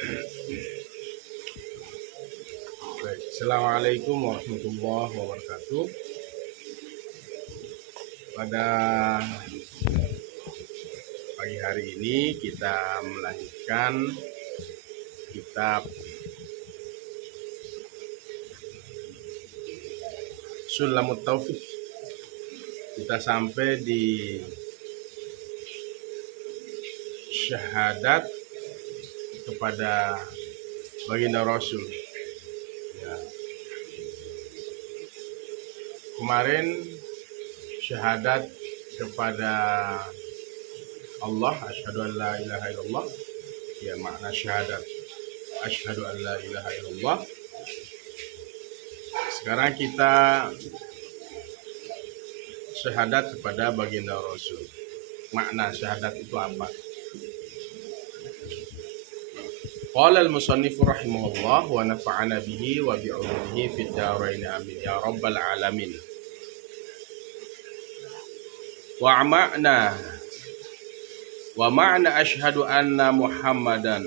Baik. Assalamualaikum warahmatullahi wabarakatuh. Pada pagi hari ini kita melanjutkan kitab Sulamut Taufik. Kita sampai di syahadat kepada baginda Rasul. Ya. Kemarin syahadat kepada Allah, asyhadu an la ilaha illallah. Ya, makna syahadat asyhadu an la ilaha illallah. Sekarang kita syahadat kepada baginda Rasul. Makna syahadat itu apa? Qala al-musannifu rahimahullah wa nafa'ana bihi wa bi'ulumihi fid dharain amin ya rabbal alamin. Wa ma'na asyhadu anna Muhammadan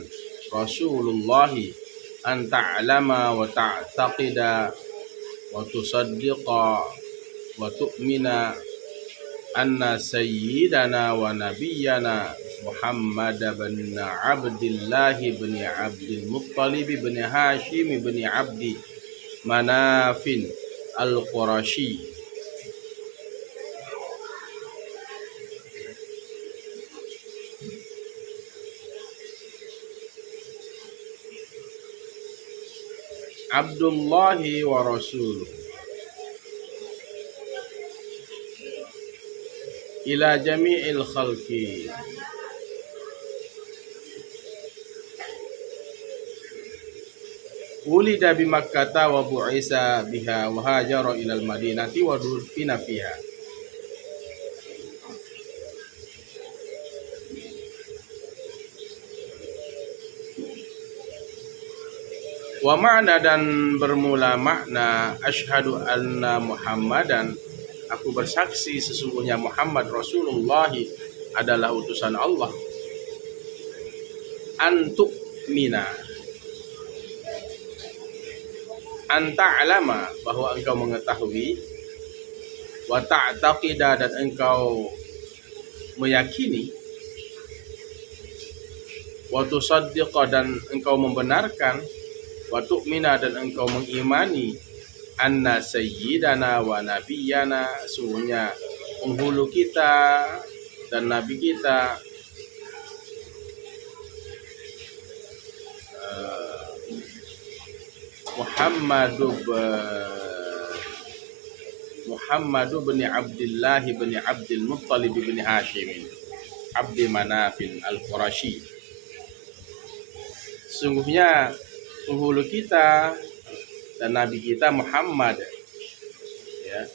Rasulullah an ta'lama wa ta'taqida wa tusaddiqa wa tu'mina anna sayyidana wa nabiyyana Muhammad bin Abdullah bin Abdul Muttalib bin Hashim bin Abdi Manafin al-Qurashi Abdullahi wa Rasuluh ila jami'il khalqi ulida bi Makkah wa bu'isa biha wa hajara ila al-Madinati wa dufina fiha. Wa ma'na dan bermula makna asyhadu anna Muhammadan, aku bersaksi sesungguhnya Muhammad Rasulullah adalah utusan Allah. Antuk mina, anta alama, bahwa engkau mengetahui, wa ta'taqida, dan engkau meyakini, wa tusaddiqa, dan engkau membenarkan, wa tu'mina, dan engkau mengimani, anna sayyidana wa nabiyyana, sungguhnya penghulu kita dan nabi kita, Muhammadu bin Abdullah bin Abdul Muttalib bin Hashim Abdi Manafin al-Qurashi. Sungguhnya penghulu kita dan nabi kita Muhammad, ya,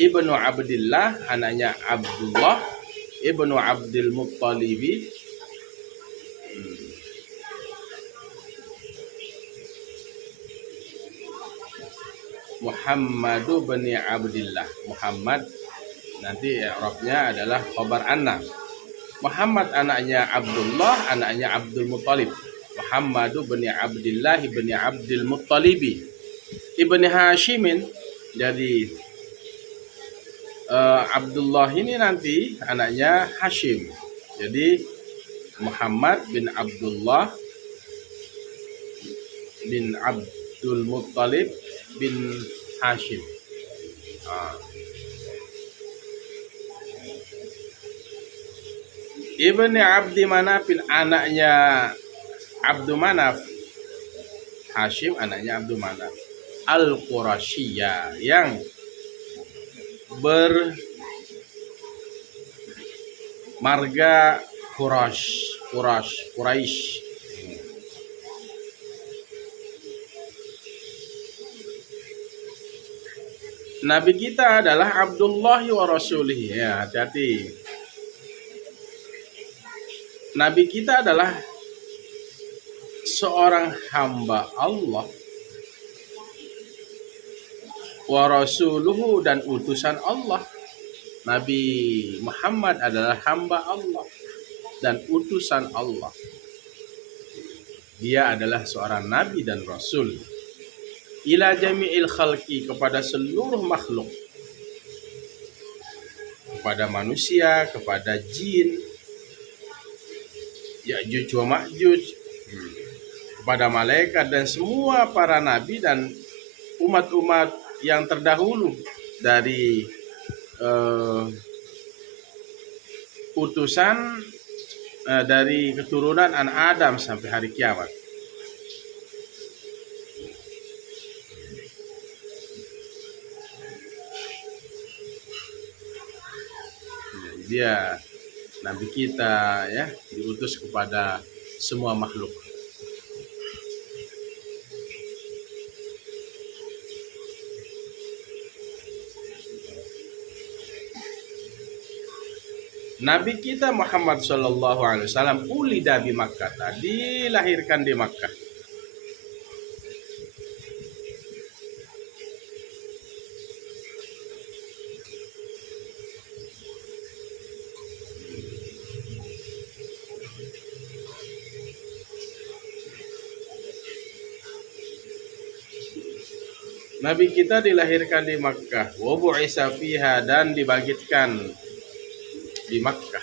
ibnu Abdullah, anaknya Abdullah, ibnu Abdul Muttalib, Muhammadu bin Abdullah. Muhammad nanti i'rabnya adalah khabar anna. Muhammad anaknya Abdullah, anaknya Abdul Muttalib. Muhammadu bin Abdullah bin Abdul Muttalib ibni Hashimin. Jadi Abdullah ini nanti anaknya Hashim. Jadi Muhammad bin Abdullah bin Abdul Muttalib bin Hashim. Ibni Abdi Manafin, anaknya Abdu Manaf. Hashim anaknya Abdu Manaf al-Qurasyiyah, yang bermarga Quraisy. Nabi kita adalah Abdullah wa Rasulih. Ya, hati-hati. Nabi kita adalah seorang hamba Allah, wa rasuluhu, dan utusan Allah. Nabi Muhammad adalah hamba Allah dan utusan Allah. Dia adalah seorang nabi dan rasul. Ila jami'il khalqi, kepada seluruh makhluk, kepada manusia, kepada jin, Ya'juj wa Ma'juj, kepada malaikat dan semua para nabi dan umat-umat yang terdahulu dari utusan dari keturunan anak Adam sampai hari kiamat. Dia nabi kita, ya, diutus kepada semua makhluk. Nabi kita Muhammad Shallallahu Alaihi Wasallam ulida di Makkah, dilahirkan di Makkah. Nabi kita dilahirkan di Makkah, wa bu'isa fiha, dan dibangkitkan di Makkah.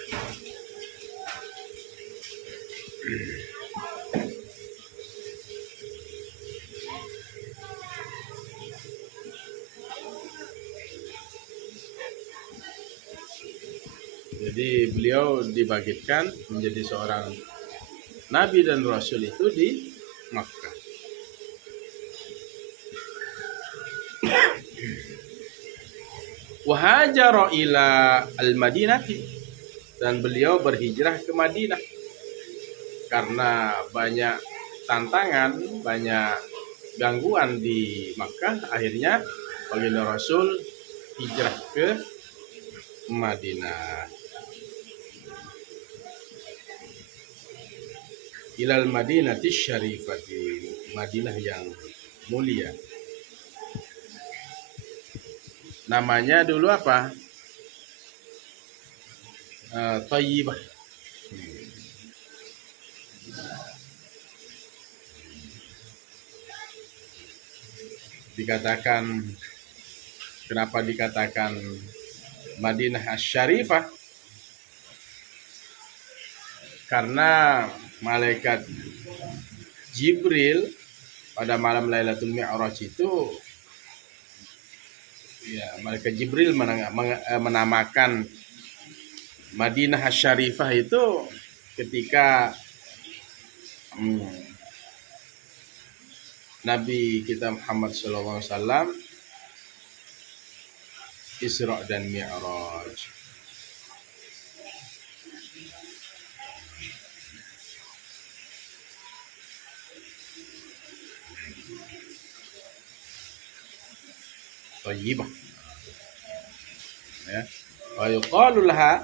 Jadi beliau dibangkitkan menjadi seorang nabi dan rasul itu di Makkah. Wahajara ila al-Madinati, dan beliau berhijrah ke Madinah karena banyak tantangan, banyak gangguan di Makkah. Akhirnya baginda Rasul hijrah ke Madinah. Ilal Madinati Syarifati, Madinah yang mulia. Namanya dulu apa? Thayyibah. Dikatakan, kenapa dikatakan Madinah Asy-Syarifah? Karena malaikat Jibril pada malam Lailatul Mi'raj itu, ya, malaikat Jibril menamakan Madinah Asy-Syarifah itu ketika Nabi kita Muhammad SAW Isra dan Mi'raj. Thayyibah, ya, wa yuqalu laha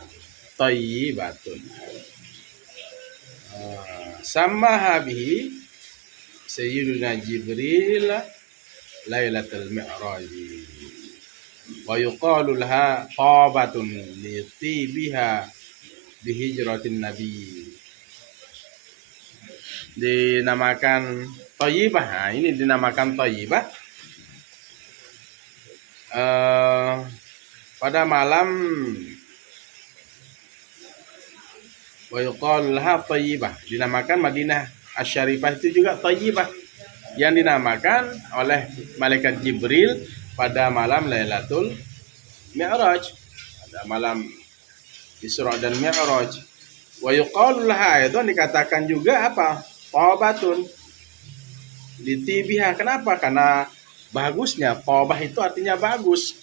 thayyibatun. Sammaha bihi Sayyiduna Jibril Lailatul Mi'raj, wa yuqalu laha tabatun li tibiha bi hijratin Nabi. Dinamakan Thayyibah. Nah, ini dinamakan Thayyibah pada malam, wa yuqalu laha Thayyibah, dinamakan Madinah Asy-Syarifah itu juga Thayyibah, yang dinamakan oleh malaikat Jibril pada malam Lailatul Mi'raj, pada malam Isra dan Mi'raj. Wa yuqalu laha, itu dikatakan juga apa? Thabatun litibiha. Kenapa? Karena bagusnya. Thabah itu artinya bagus.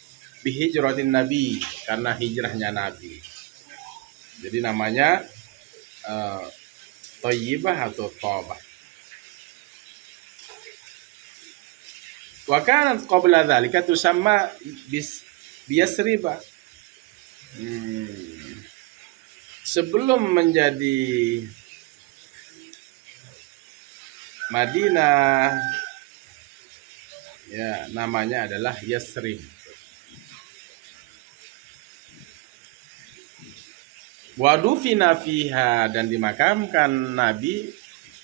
Bihijratin Nabi, karena hijrahnya Nabi. Jadi namanya Thayyibah atau Thabah. Wa kanat qabla dzalika tusamma biyasriba. Sebelum menjadi Madinah, ya, namanya adalah Yasrib. Wadufina fiha, dan dimakamkan Nabi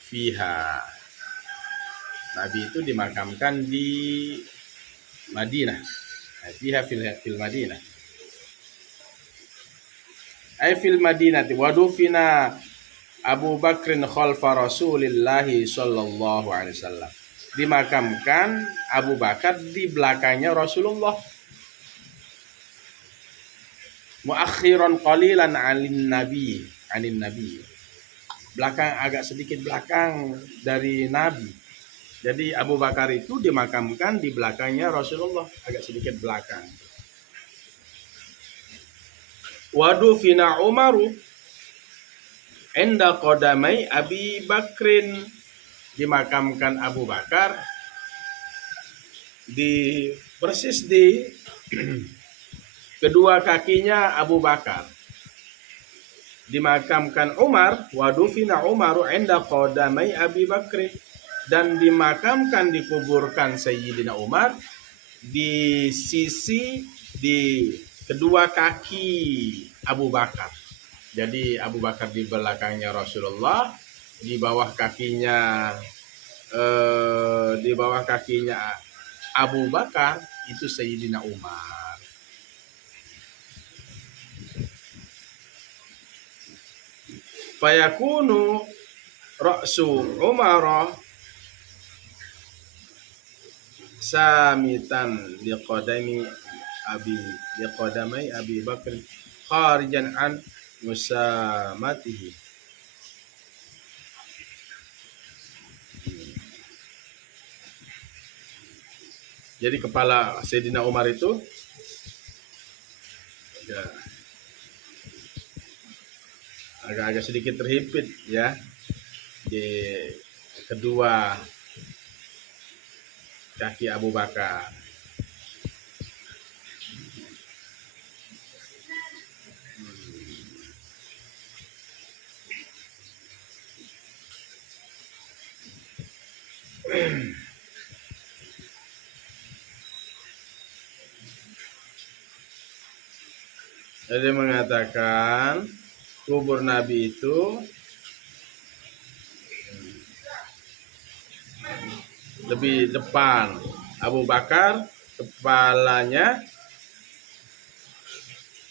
fiha, Nabi itu dimakamkan di Madinah. Fiha fil Madinah. Ay fil Madinah wa dufina Abu Bakrin khalfa Rasulillah sallallahu alaihi wasallam. Dimakamkan Abu Bakar di belakangnya Rasulullah. Muakhiran qalilan anin nabi. Belakang, agak sedikit belakang dari Nabi. Jadi Abu Bakar itu dimakamkan di belakangnya Rasulullah, agak sedikit belakang. Wadu fina Umaru enda qadamai Abi Bakrin, dimakamkan Abu Bakar di persis di kedua kakinya Abu Bakar. Dimakamkan Umar, wadufina Umaru enda qadamai Abi Bakri, dan dimakamkan, dikuburkan Sayyidina Umar di sisi, di kedua kaki Abu Bakar. Jadi Abu Bakar di belakangnya Rasulullah, di bawah kakinya Abu Bakar itu Sayyidina Umar. Fayakunu ra'su Umar samitan liqadamai Abi Bakr kharijan an musamatihi. Jadi kepala Sayyidina Umar itu agak sedikit terhimpit ya di kedua kaki Abu Bakar. Jadi mengatakan kubur Nabi itu lebih depan. Abu Bakar kepalanya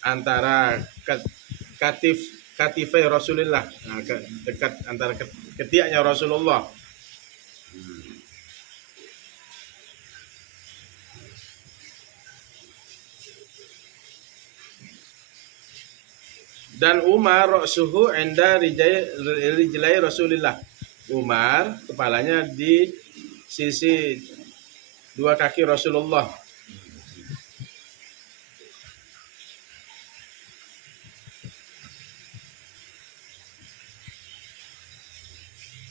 antara katifai Rasulullah, dekat antara ketiaknya Rasulullah. Dan Umar suhu enda rijlai Rasulullah. Umar kepalanya di sisi dua kaki Rasulullah.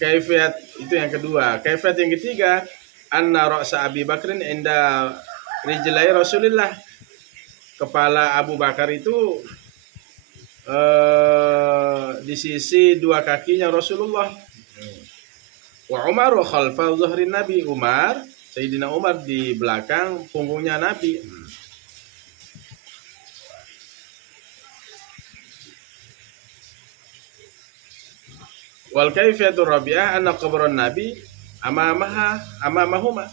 Kaifiyat itu yang kedua. Kaifiyat yang ketiga, anna ra'sa Abi Bakrin enda rijlai Rasulullah. Kepala Abu Bakar itu di sisi dua kakinya Rasulullah. Wa Umar wa khalfa zuhrin Nabi. Umar, Sayyidina Umar di belakang punggungnya Nabi. Wal kaifiyatur rabi'ah anna qabran Nabi amamahuma.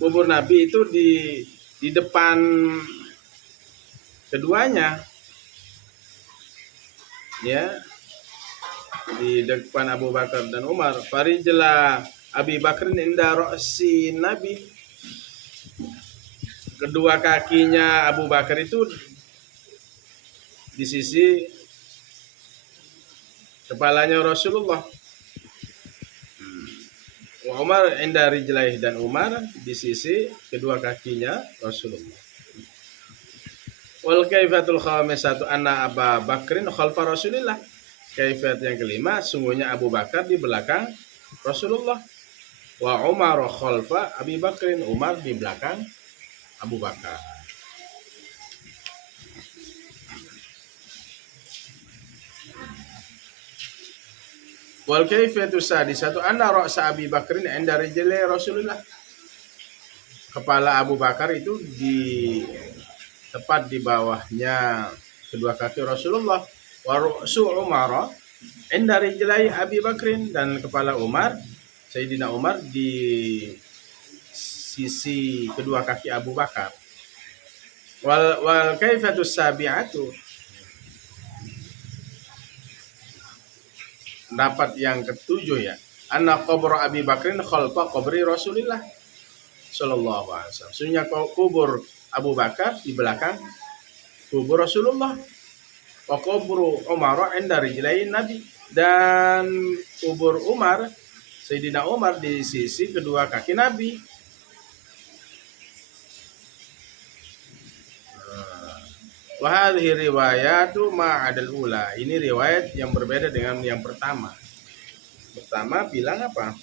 Kubur Nabi itu di depan keduanya. Ya, di depan Abu Bakar dan Umar. Farijla Abi Bakrin inda ra'si Nabi. Kedua kakinya Abu Bakar itu di sisi kepalanya Rasulullah. Wa Umar inda rijlaih, dan Umar di sisi kedua kakinya Rasulullah. Wal kaifatul khamisatu anna Abu Bakrin khalfa Rasulillah. Kaifat yang kelima, sungguhnya Abu Bakar di belakang Rasulullah. Wa Umar khalfa Abi Bakrin, Umar di belakang Abu Bakar. Wal kaifatu sadisatu anna ra'sa Abi Bakrin inda rijli Rasulullah. Kepala Abu Bakar itu tepat di bawahnya kedua kaki Rasulullah. Wa ra'su Umar inda rijlai Abi Bakrin, dan kepala Umar, Sayyidina Umar di sisi kedua kaki Abu Bakar. Wal kaifatus sabi'atu, pendapat yang ketujuh ya, anna qabr Abi Bakrin khalfa qabri Rasulillah sallallahu alaihi wasallam. Sesungguhnya kubur Abu Bakar di belakang kubur Rasulullah. Wa kubur Umar inda rijlain Nabi, dan kubur Umar, Sayyidina Umar di sisi kedua kaki Nabi. Wa hadhihi riwayatu ma'adal ula. Ini riwayat yang berbeda dengan yang pertama. Pertama bilang apa?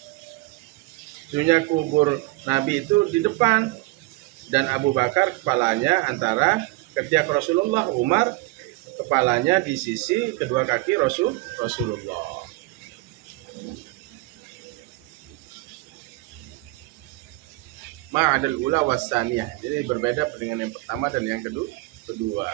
Sesungguhnya kubur Nabi itu di depan dan Abu Bakar kepalanya antara ketiak Rasulullah, Umar kepalanya di sisi kedua kaki Rasulullah. Ma'adal ula wasaniyah. Jadi berbeda dengan yang pertama dan yang kedua.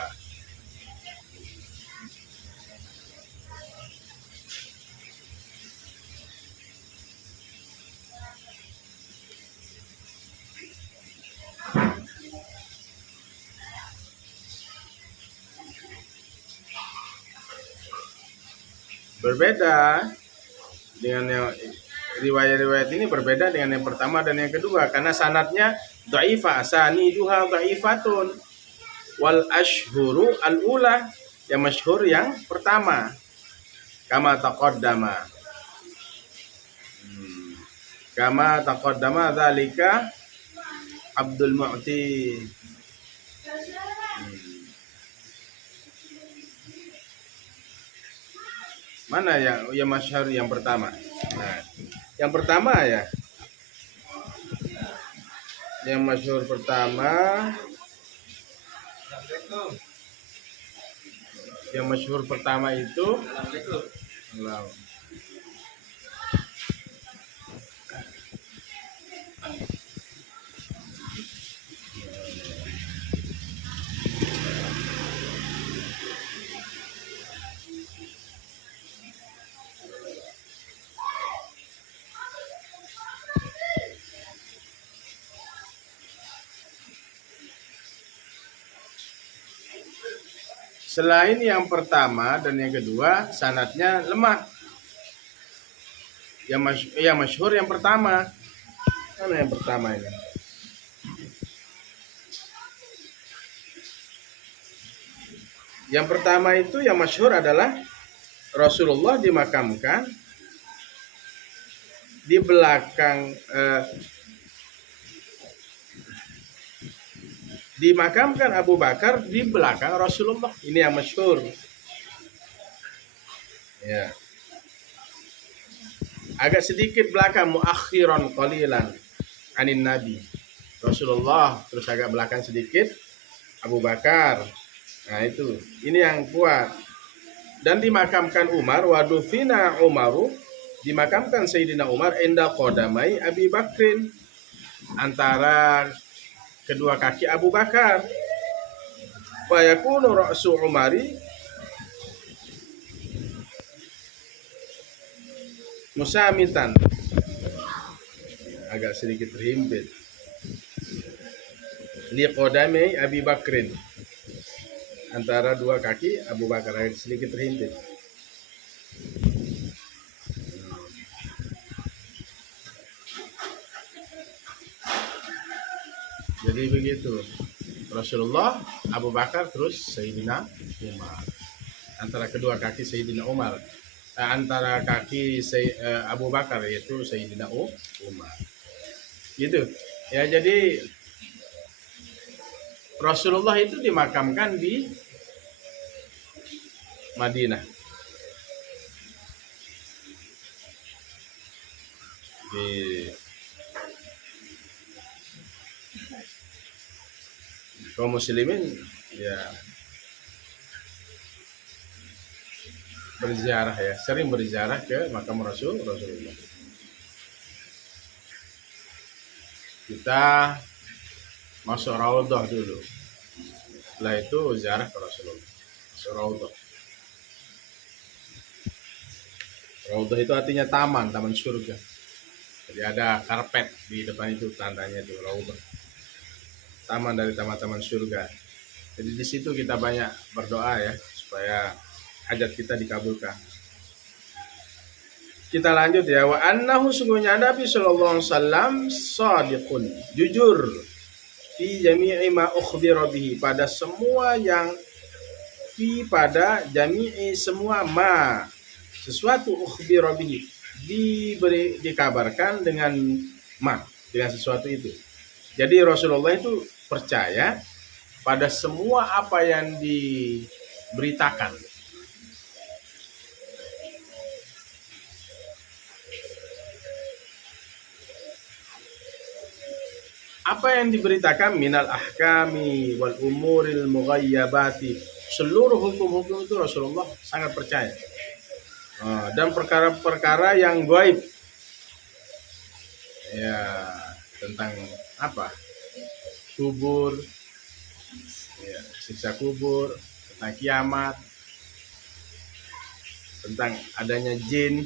Berbeda dengan yang riwayat-riwayat ini, berbeda dengan yang pertama dan yang kedua karena sanadnya dhaifah, saniduha dhaifatun. Wal ashhuru al ula, yang masyhur yang pertama. Kama taqaddama. Kama taqaddama dzalika Abdul Mu'ti. Mana yang masyhur yang pertama? Nah, yang pertama ya. Yang masyhur pertama. Yang masyhur pertama itu Allah. Selain yang pertama dan yang kedua, sanadnya lemah. Yang masyhur yang pertama. Mana yang pertama ini? Yang pertama itu yang masyhur adalah Rasulullah dimakamkan di belakang dimakamkan Abu Bakar di belakang Rasulullah. Ini yang masyhur. Ya. Agak sedikit belakang, muakhiran qalilan anin Nabi. Rasulullah, terus agak belakang sedikit Abu Bakar. Nah itu, ini yang kuat. Dan dimakamkan Umar, wadufina Umaru, dimakamkan Sayyidina Umar inda qadamai Abi Bakrin, antara kedua kaki Abu Bakar. Fa yakunu ra'su Umari musamitan, agak sedikit terhimpit, li qadamai Abi Bakrin, antara dua kaki Abu Bakar, agak sedikit terhimpit. Jadi begitu, Rasulullah, Abu Bakar, terus Sayyidina Umar. Antara kedua kaki Sayyidina Umar, antara kaki Abu Bakar, yaitu Sayyidina Umar. Gitu. Ya, jadi Rasulullah itu dimakamkan di Madinah. Di kaum muslimin ya berziarah, ya sering berziarah ke makam Rasulullah. Kita masuk raudhah dulu, setelah itu ziarah ke Rasulullah. Masuk raudhah. Raudhah itu artinya taman surga. Jadi ada karpet di depan itu, tandanya itu Raudhah, taman dari taman-taman surga. Jadi di situ kita banyak berdoa ya supaya hajat kita dikabulkan. Kita lanjut ya. Wa annahu sungguhnya Nabi sallallahu alaihi wasallam shadiqun, jujur fi jami'i ma ukhbira bihi, pada semua yang pada jami'i semua ma sesuatu ukhbira bihi dikabarkan dengan dengan sesuatu itu. Jadi Rasulullah itu percaya pada semua apa yang diberitakan. Apa yang diberitakan minal ahkami wal umuril mughayyabati, seluruh hukum-hukum itu Rasulullah sangat percaya. Dan perkara-perkara yang gaib, ya, tentang apa? Kubur, ya, siksa kubur, tentang kiamat, tentang adanya jin.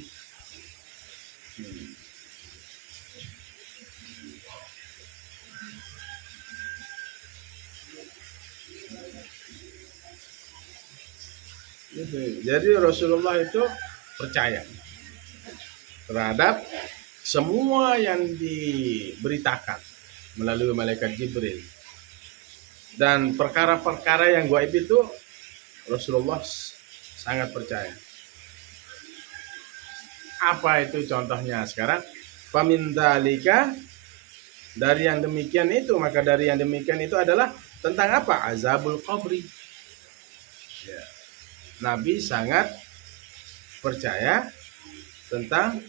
Jadi Rasulullah itu percaya terhadap semua yang diberitakan melalui malaikat Jibril, dan perkara-perkara yang gaib itu Rasulullah sangat percaya. Apa itu contohnya sekarang? Famindalika, dari yang demikian itu, maka dari yang demikian itu adalah tentang apa? Azabul qabri. Ya. Nabi sangat percaya tentang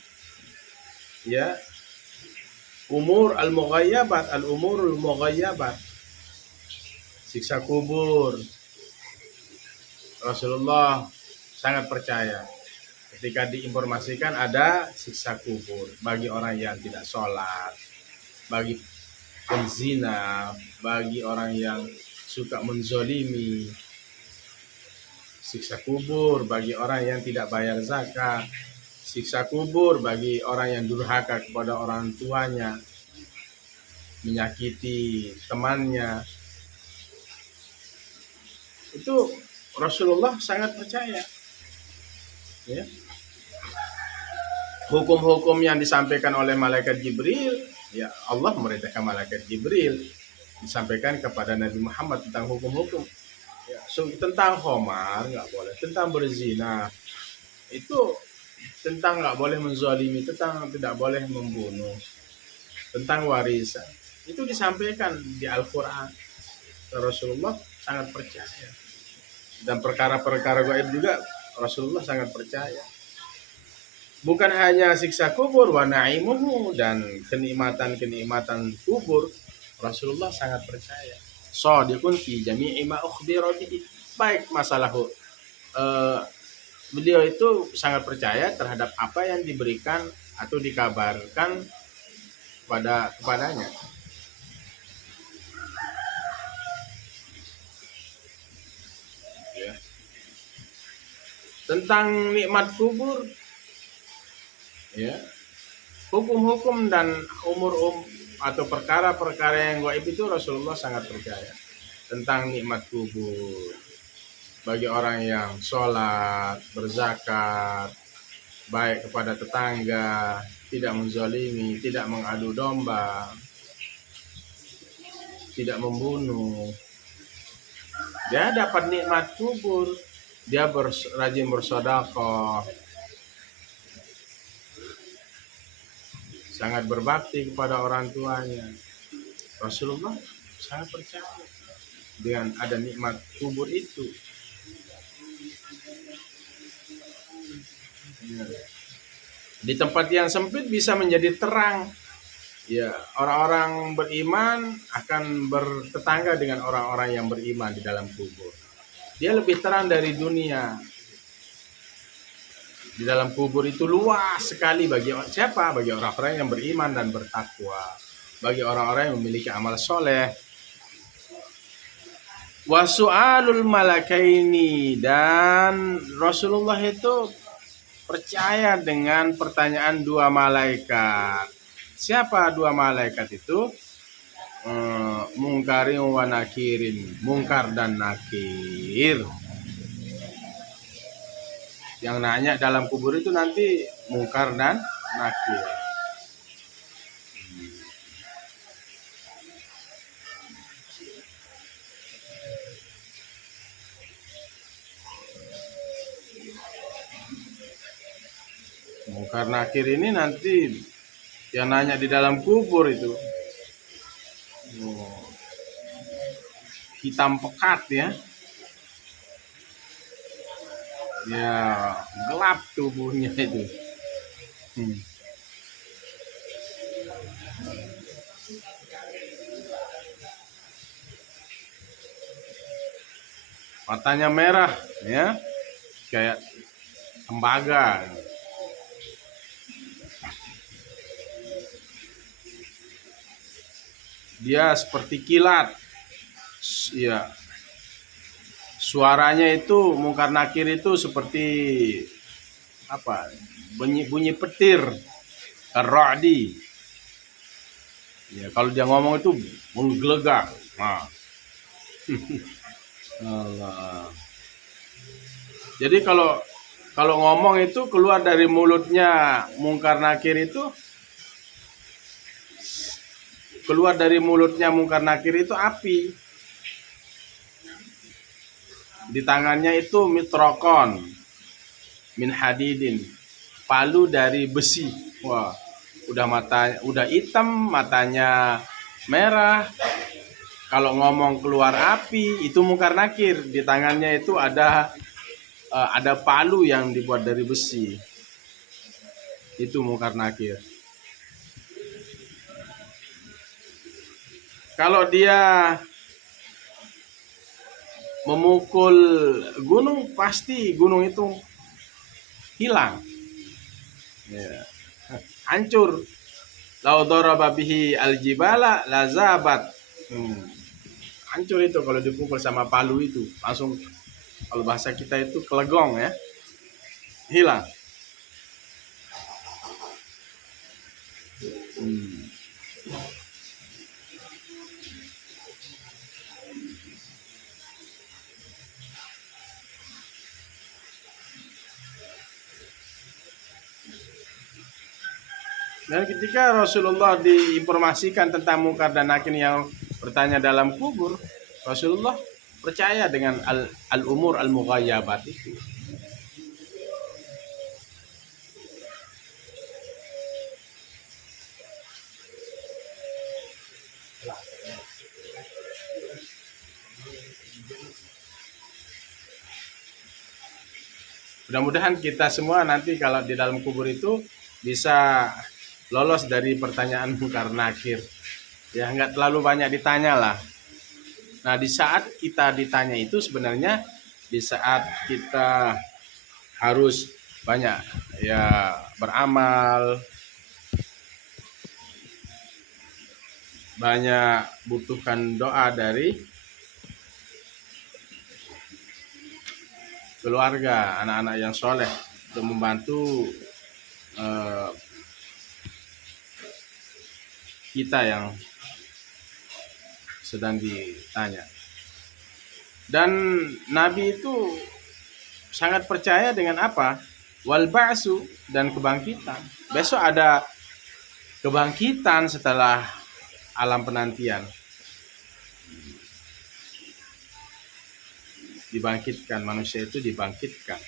ya umur al-mughayyabat, al-umurul mughayyabat, siksa kubur. Rasulullah sangat percaya ketika diinformasikan ada siksa kubur bagi orang yang tidak sholat, bagi penzina, bagi orang yang suka menzolimi, siksa kubur bagi orang yang tidak bayar zakat, siksa kubur bagi orang yang durhaka kepada orang tuanya, menyakiti temannya. Itu Rasulullah sangat percaya. Ya. Hukum-hukum yang disampaikan oleh malaikat Jibril, ya Allah memerintahkan malaikat Jibril disampaikan kepada Nabi Muhammad tentang hukum-hukum. Ya, tentang khamar nggak boleh, tentang berzina itu, tentang nggak boleh menzalimi, tentang tidak boleh membunuh, tentang warisan itu disampaikan di Al-Quran. Rasulullah sangat percaya, dan perkara-perkara gaib juga Rasulullah sangat percaya. Bukan hanya siksa kubur wa na'imuhu, dan kenikmatan-kenikmatan kubur Rasulullah sangat percaya. Shadiqun fi jami'i ma ukhbira bihi, baik masalah beliau itu sangat percaya terhadap apa yang diberikan atau dikabarkan kepadanya. Ya. Tentang nikmat kubur, ya, hukum-hukum dan umur atau perkara-perkara yang gaib itu Rasulullah sangat percaya. Tentang nikmat kubur bagi orang yang sholat, berzakat, baik kepada tetangga, tidak menzalimi, tidak mengadu domba, tidak membunuh, dia dapat nikmat kubur. Dia rajin bersedekah, sangat berbakti kepada orang tuanya. Rasulullah sangat percaya dengan ada nikmat kubur itu. Di tempat yang sempit bisa menjadi terang. Ya, orang-orang beriman akan bertetangga dengan orang-orang yang beriman di dalam kubur. Dia lebih terang dari dunia. Di dalam kubur itu luas sekali bagi siapa? Bagi orang-orang yang beriman dan bertakwa, bagi orang-orang yang memiliki amal soleh. Wasu'alul malakaini, dan Rasulullah itu percaya dengan pertanyaan dua malaikat. Siapa dua malaikat itu? Mungkarin wa nakirin, mungkar dan nakir. Yang nanya dalam kubur itu nanti mungkar dan nakir. Mungkar nakir ini nanti yang nanya di dalam kubur itu hitam pekat ya. Ya, gelap tubuhnya itu. Matanya merah ya, kayak tembaga. Dia seperti kilat. Ya. Suaranya itu mungkar nakir itu seperti apa? Bunyi petir. Ar-ra'di. Ya, kalau dia ngomong itu menggelegak. Nah. Allah. Jadi kalau ngomong itu keluar dari mulutnya mungkar nakir itu, keluar dari mulutnya mungkar nakir itu api. Di tangannya itu mitrokon min hadidin, palu dari besi. Wah, udah hitam, matanya merah. Kalau ngomong keluar api, itu mungkar nakir. Di tangannya itu ada palu yang dibuat dari besi. Itu mungkar nakir. Kalau dia memukul gunung, pasti gunung itu hilang. Ya. Hancur. Lau daraba bihi aljibala lazabat. Hancur itu kalau dipukul sama palu itu, langsung, kalau bahasa kita itu kelegong ya, hilang. Dan ketika Rasulullah diinformasikan tentang mungkar dan nakir yang bertanya dalam kubur, Rasulullah percaya dengan al-umur al-mughayyabat itu. Mudah-mudahan kita semua nanti kalau di dalam kubur itu bisa lolos dari pertanyaan mungkar nakir. Ya, nggak terlalu banyak ditanya lah. Nah, di saat kita ditanya itu sebenarnya di saat kita harus banyak ya beramal, banyak butuhkan doa dari keluarga, anak-anak yang soleh untuk membantu kita yang sedang ditanya. Dan Nabi itu sangat percaya dengan apa? Wal ba'su, dan kebangkitan. Besok ada kebangkitan setelah alam penantian. Dibangkitkan, manusia itu dibangkitkan.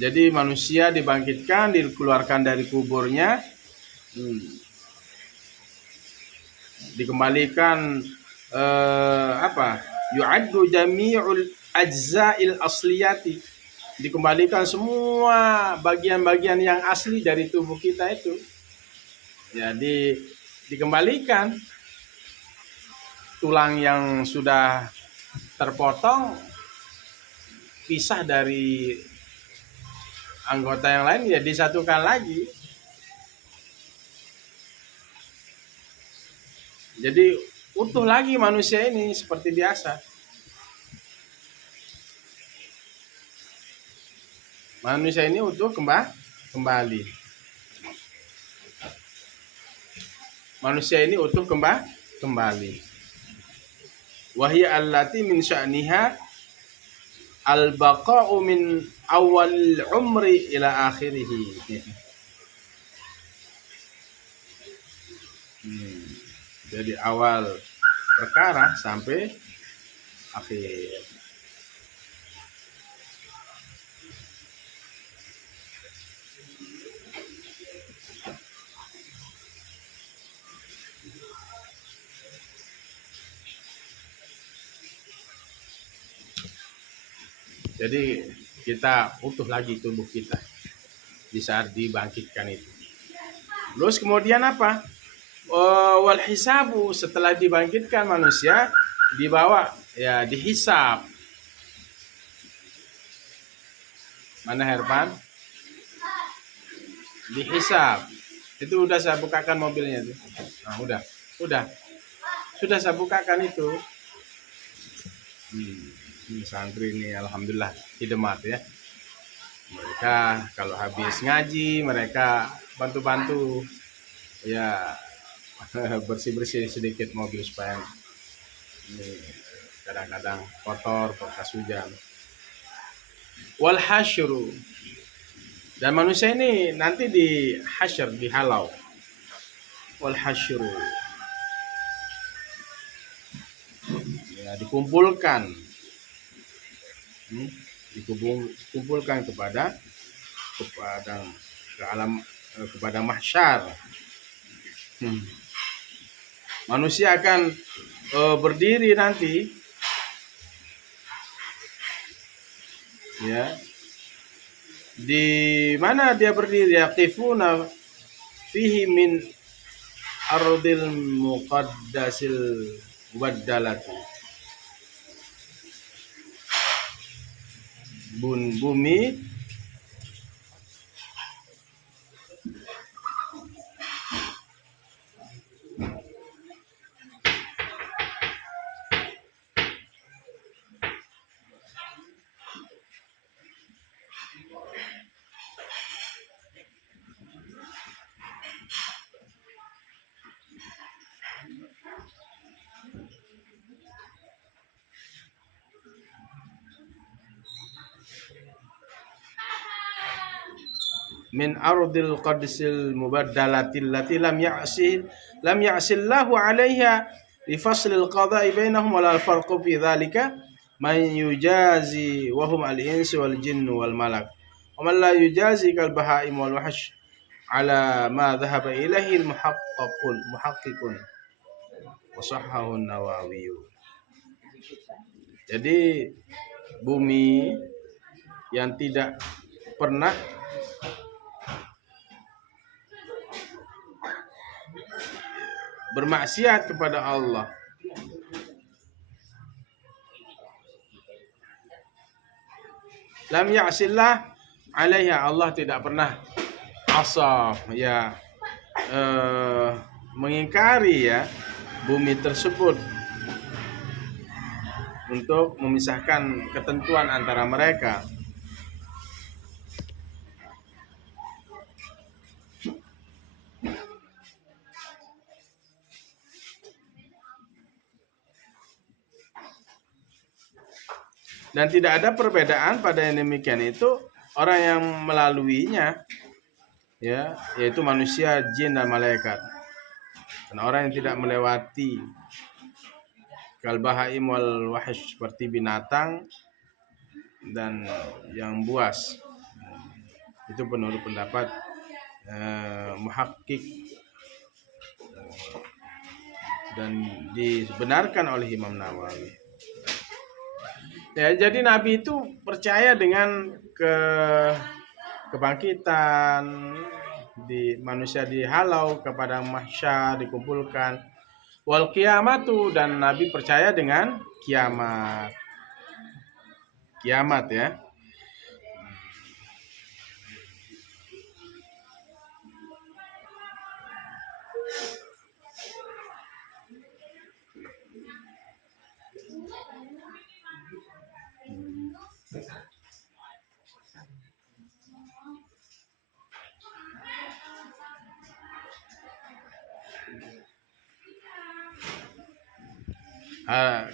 Jadi manusia dibangkitkan, dikeluarkan dari kuburnya, dikembalikan yu'addu jami'ul ajza'il asliyati, dikembalikan semua bagian-bagian yang asli dari tubuh kita itu. Jadi dikembalikan, tulang yang sudah terpotong pisah dari anggota yang lain ya disatukan lagi. Jadi utuh lagi manusia ini seperti biasa. Manusia ini utuh kembali. Manusia ini utuh kembali. Wahya allati min sya'niha al-baqa'u min awal umri ila akhirih. Jadi awal perkara sampai akhir. Jadi kita utuh lagi tubuh kita di saat dibangkitkan itu. Terus kemudian apa? Wal hisabu, setelah dibangkitkan manusia dibawa ya dihisab. Mana Herman? Dihisab. Itu udah saya bukakan mobilnya tuh. Nah, udah. Sudah saya bukakan itu. Ini santri ini alhamdulillah hidemat ya. Mereka kalau habis ngaji mereka bantu-bantu ya bersih-bersih sedikit mobil supaya ini kadang-kadang kotor bekas hujan. Wal hasyru, dan manusia ini nanti di hasyr, dihalau. Wal hasyru, ya dikumpulkan. Dikumpulkan kepada ke alam, kepada mahsyar. Manusia akan berdiri nanti ya. Di mana dia berdiri? Yaqifuna fihi min ardil muqaddasil waddalati. Bumi min ardil qadsil mubaddalatil lati lam ya'sillahu 'alaiha li faslil qada'i bainahum wal farqu fi dzalika man yujazi wa hum al-insu wal jinnu wal malak wa man la yujazi kal bahaim wal wahsh ala ma dhahaba ilaihi al muhaqqiqun wa sahhahu an-Nawawi. Jadi bumi yang tidak pernah bermaksiat kepada Allah, lam ya'sillah alaiha, Allah tidak pernah asaf ya, mengingkari ya bumi tersebut untuk memisahkan ketentuan antara mereka. Dan tidak ada perbedaan pada yang demikian itu orang yang melaluinya ya, yaitu manusia, jin dan malaikat. Dan orang yang tidak melewati kal bahaim wal wahsh, seperti binatang dan yang buas. Itu menurut pendapat muhakkik dan dibenarkan oleh Imam Nawawi. Ya, jadi Nabi itu percaya dengan kebangkitan, di manusia dihalau kepada mahsyar, dikumpulkan. Wal qiyamatu, dan Nabi percaya dengan kiamat. Kiamat ya.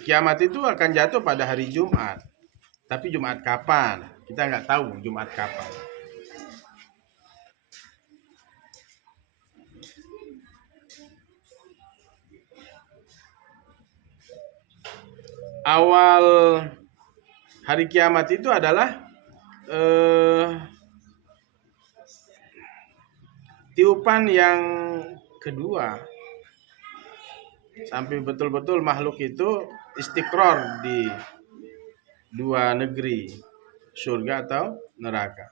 Kiamat itu akan jatuh pada hari Jumat. Tapi Jumat kapan? Kita nggak tahu Jumat kapan. Awal hari kiamat itu adalah tiupan yang kedua, sampai betul-betul makhluk itu istiqror di dua negeri, surga atau neraka.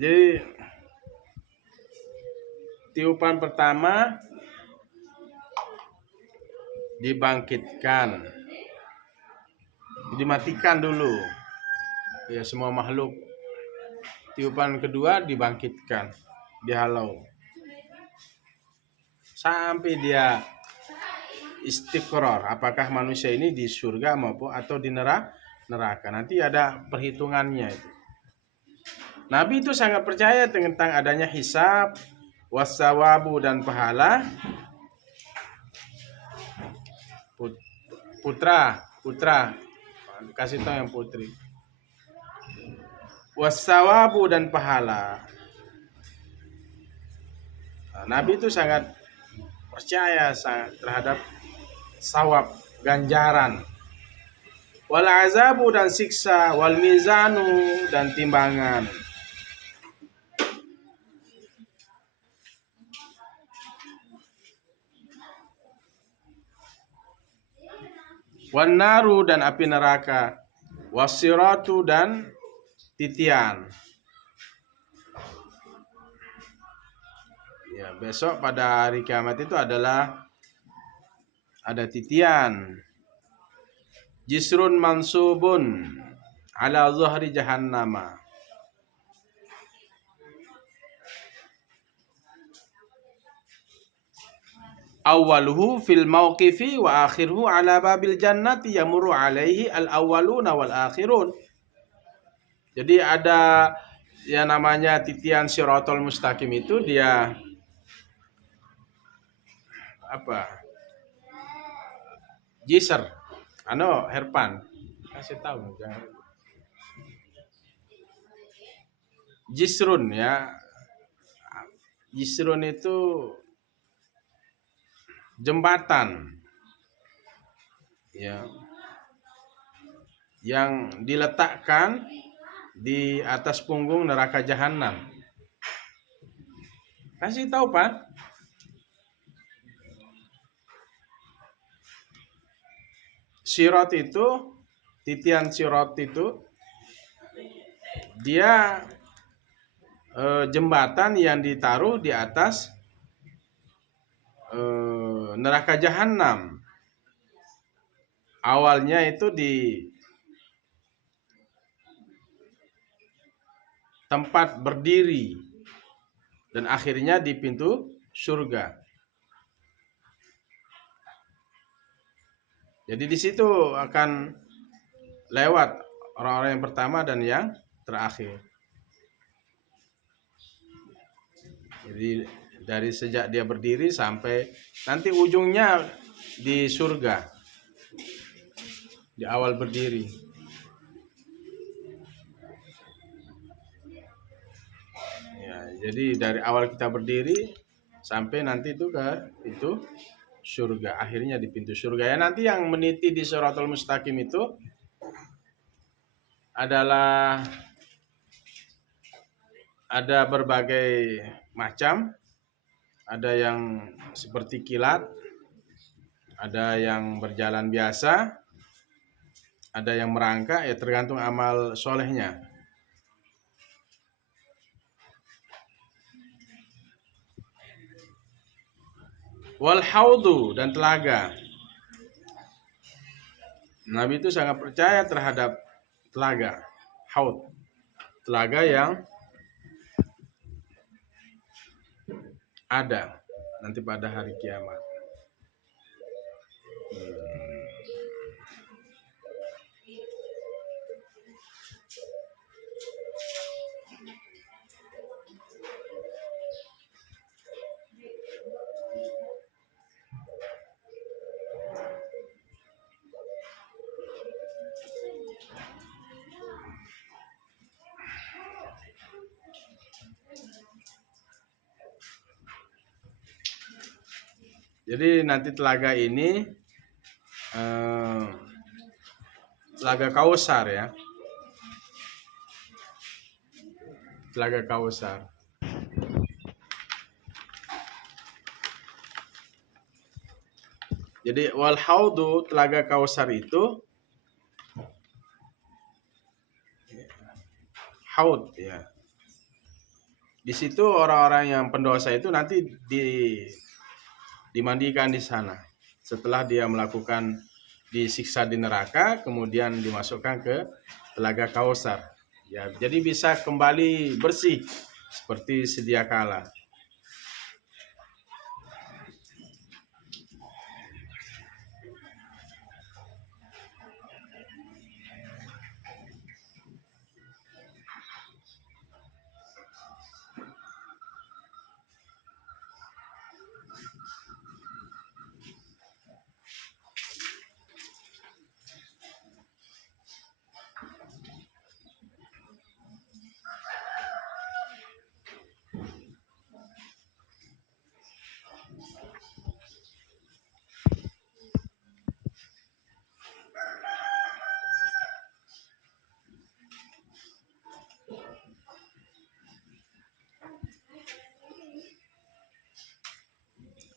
Jadi tiupan pertama dibangkitkan, dimatikan dulu ya semua makhluk. Tiupan kedua dibangkitkan, dihalau sampai dia istiqror, apakah manusia ini di surga maupun atau di neraka. Nanti ada perhitungannya itu. Nabi itu sangat percaya tentang adanya hisab, wasawabu dan pahala. Putra, kasih tahu yang putri. Wasawabu dan pahala. Nabi itu sangat percaya terhadap sawab, ganjaran. Wal azabu dan siksa, wal mizanu dan timbangan. Wan naru dan api neraka, wasiratu dan titian. Ya, besok pada hari kiamat itu adalah ada titian. Jisrun mansubun ala zuhri jahannama. Awaluhu fil mauqifi wa akhiruhu ala babil jannati yamuru alaihi al awwaluna wal akhirun. Jadi ada yang namanya titian Shirathul Mustaqim itu dia apa? Jisr. Herpan. Kasih tahu jangan. Jisrun ya. Jisrun itu jembatan ya yang diletakkan di atas punggung neraka jahanam. Kasih tahu Pak. Sirat itu, titian sirat itu dia jembatan yang ditaruh di atas neraka jahanam. Awalnya itu di tempat berdiri dan akhirnya di pintu surga. Jadi di situ akan lewat orang-orang yang pertama dan yang terakhir. Jadi dari sejak dia berdiri sampai nanti ujungnya di surga. Di awal berdiri. Ya, jadi dari awal kita berdiri sampai nanti itu ke itu surga, akhirnya di pintu surga. Ya, nanti yang meniti di Shirathul Mustaqim itu adalah ada berbagai macam. Ada yang seperti kilat, ada yang berjalan biasa, ada yang merangkak, ya tergantung amal solehnya. Wal haudu dan telaga. Nabi itu sangat percaya terhadap telaga, haud, telaga yang ada nanti pada hari kiamat. Jadi nanti telaga ini telaga Kausar ya. Telaga Kausar. Jadi wal haudu, telaga Kausar itu haud ya. Di situ orang-orang yang pendosa itu nanti dimandikan di sana. Setelah dia melakukan disiksa di neraka, kemudian dimasukkan ke telaga Kausar. Ya, jadi bisa kembali bersih seperti sedia kala.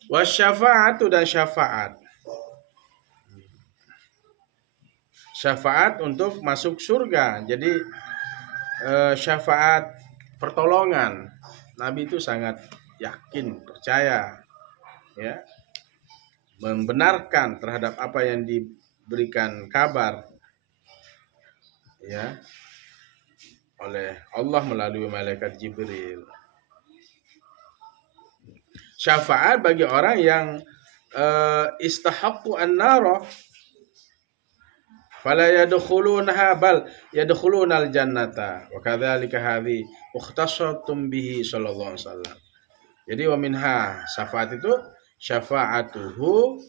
Wasyafa'atu, dan syafaat. Syafaat untuk masuk surga. Jadi syafaat pertolongan. Nabi itu sangat yakin, percaya ya, membenarkan terhadap apa yang diberikan kabar ya oleh Allah melalui malaikat Jibril. Syafaat bagi orang yang istahaqqu an-nara fala yadkhulunaha bal yadkhulunal jannata wa kadzalika hadhi mukhtasatun bihi sallallahu alaihi wasallam. Jadi wa minha, syafaat itu syafaatuhu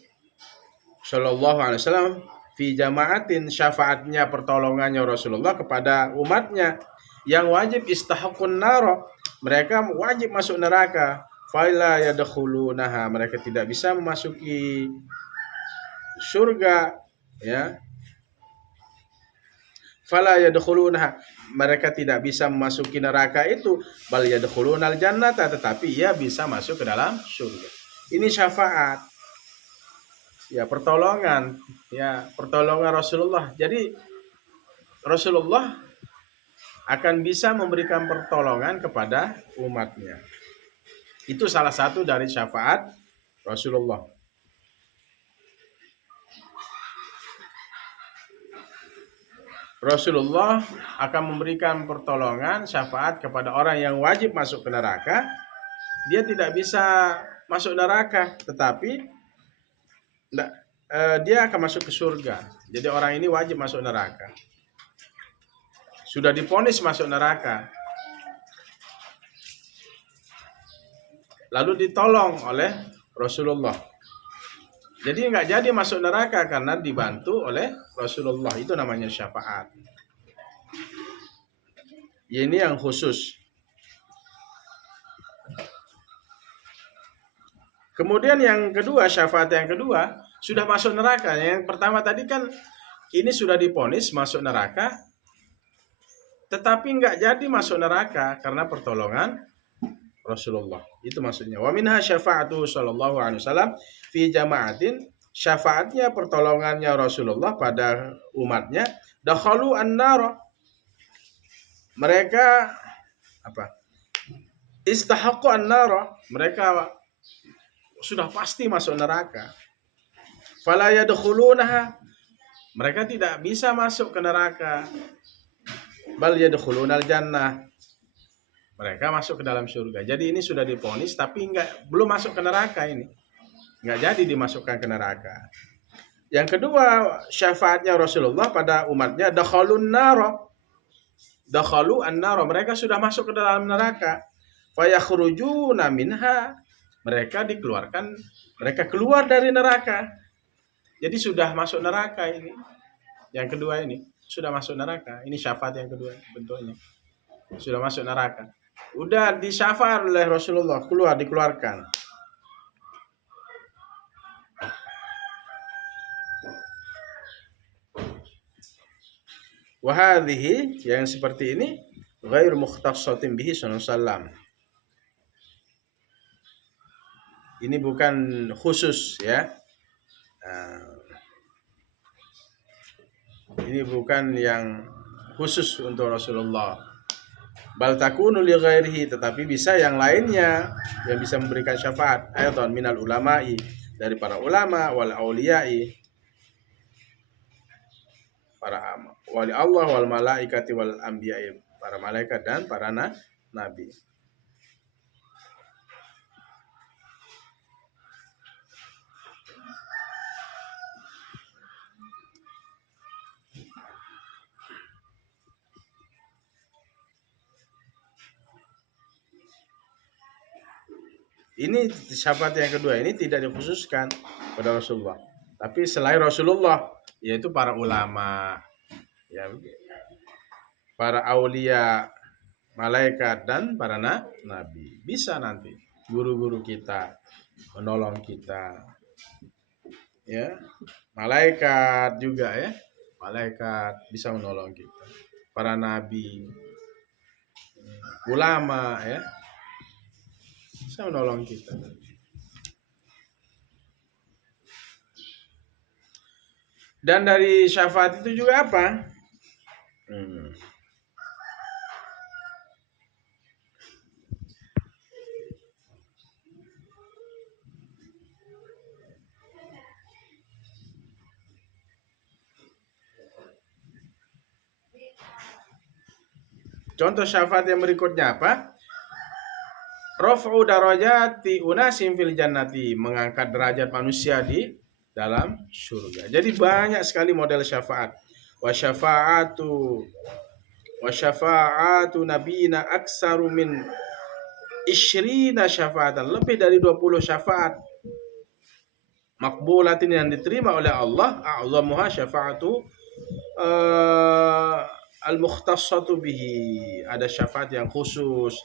sallallahu alaihi wasallam fi jama'atin, syafaatnya pertolongannya Rasulullah kepada umatnya yang wajib istahaqqun nara, mereka wajib masuk neraka. Fala yadkhulunaha, mereka tidak bisa memasuki surga ya. Fala yadkhulunaha, mereka tidak bisa memasuki neraka itu, bal yadkhulunal jannata, tetapi ia bisa masuk ke dalam surga. Ini syafaat ya, pertolongan ya, pertolongan Rasulullah. Jadi Rasulullah akan bisa memberikan pertolongan kepada umatnya. Itu salah satu dari syafaat Rasulullah. Rasulullah akan memberikan pertolongan, syafaat kepada orang yang wajib masuk ke neraka. Dia tidak bisa masuk neraka, tetapi dia akan masuk ke surga. Jadi orang ini wajib masuk neraka. Sudah divonis masuk neraka, lalu ditolong oleh Rasulullah. Jadi nggak jadi masuk neraka karena dibantu oleh Rasulullah. Itu namanya syafaat. Ini yang khusus. Kemudian yang kedua, syafaat yang kedua, sudah masuk neraka. Yang pertama tadi kan ini sudah divonis masuk neraka, tetapi nggak jadi masuk neraka karena pertolongan Rasulullah. Itu maksudnya. Wa minha syafa'atu sallallahu alaihi wasallam fi jama'atin, syafaatnya pertolongannya Rasulullah pada umatnya, dakhalu an-nar, mereka istahaqqu an-nar, mereka sudah pasti masuk neraka. Fala yadkhulunaha, mereka tidak bisa masuk ke neraka. bal yadkhulunal jannah. Mereka masuk ke dalam surga. Jadi ini sudah divonis tapi belum masuk ke neraka ini. Nggak jadi dimasukkan ke neraka. Yang kedua, syafaatnya Rasulullah pada umatnya, dakhalun naro. Dakhalu an-naro. Mereka sudah masuk ke dalam neraka. Fayakhrujuna minha. Mereka dikeluarkan, mereka keluar dari neraka. Jadi sudah masuk neraka ini. Yang kedua ini, sudah masuk neraka. Ini syafaat yang kedua bentuknya. Sudah masuk neraka. Udah disyafaat oleh Rasulullah, dikeluarkan. Wahadhihi, yang seperti ini, ghair mukhtassatin bihi sallallahu alaihi wasallam. Ini bukan khusus ya. Ini bukan yang khusus untuk Rasulullah. Bal takunu li ghairihi, tetapi bisa yang lainnya yang bisa memberikan syafaat. Ayatan minal ulama'i, dari para ulama, wal auliyai, para wali Allah, wal malaikati wal anbiya'i, para malaikat dan para nabi. Ini syafaat yang kedua ini tidak dikhususkan pada Rasulullah, tapi selain Rasulullah, yaitu para ulama, ya, para aulia, malaikat dan para nabi. Bisa nanti guru-guru kita menolong kita, ya, malaikat juga ya, malaikat bisa menolong kita, para nabi, ulama ya, bisa menolong kita. Dan dari syafaat itu juga apa? Contoh syafaat yang berikutnya apa? Raf'u darajati unasim fil jannati, mengangkat derajat manusia di dalam surga. Jadi banyak sekali model syafaat. Wa syafa'atu nabiyina aksaru min isyrina syafaatan, lebih dari 20 syafaat makbulatin yang diterima oleh Allah. A'zamuha syafa'atu al-mukhtassatu bihi, ada syafaat yang khusus.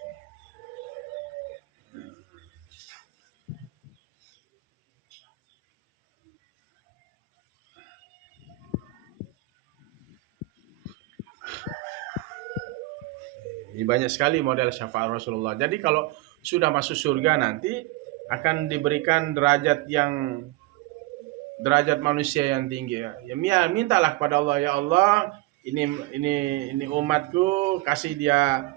Ini banyak sekali model syafaat Rasulullah. Jadi kalau sudah masuk surga nanti akan diberikan derajat manusia yang tinggi ya. Ya mintalah kepada Allah, ya Allah, ini umatku, kasih dia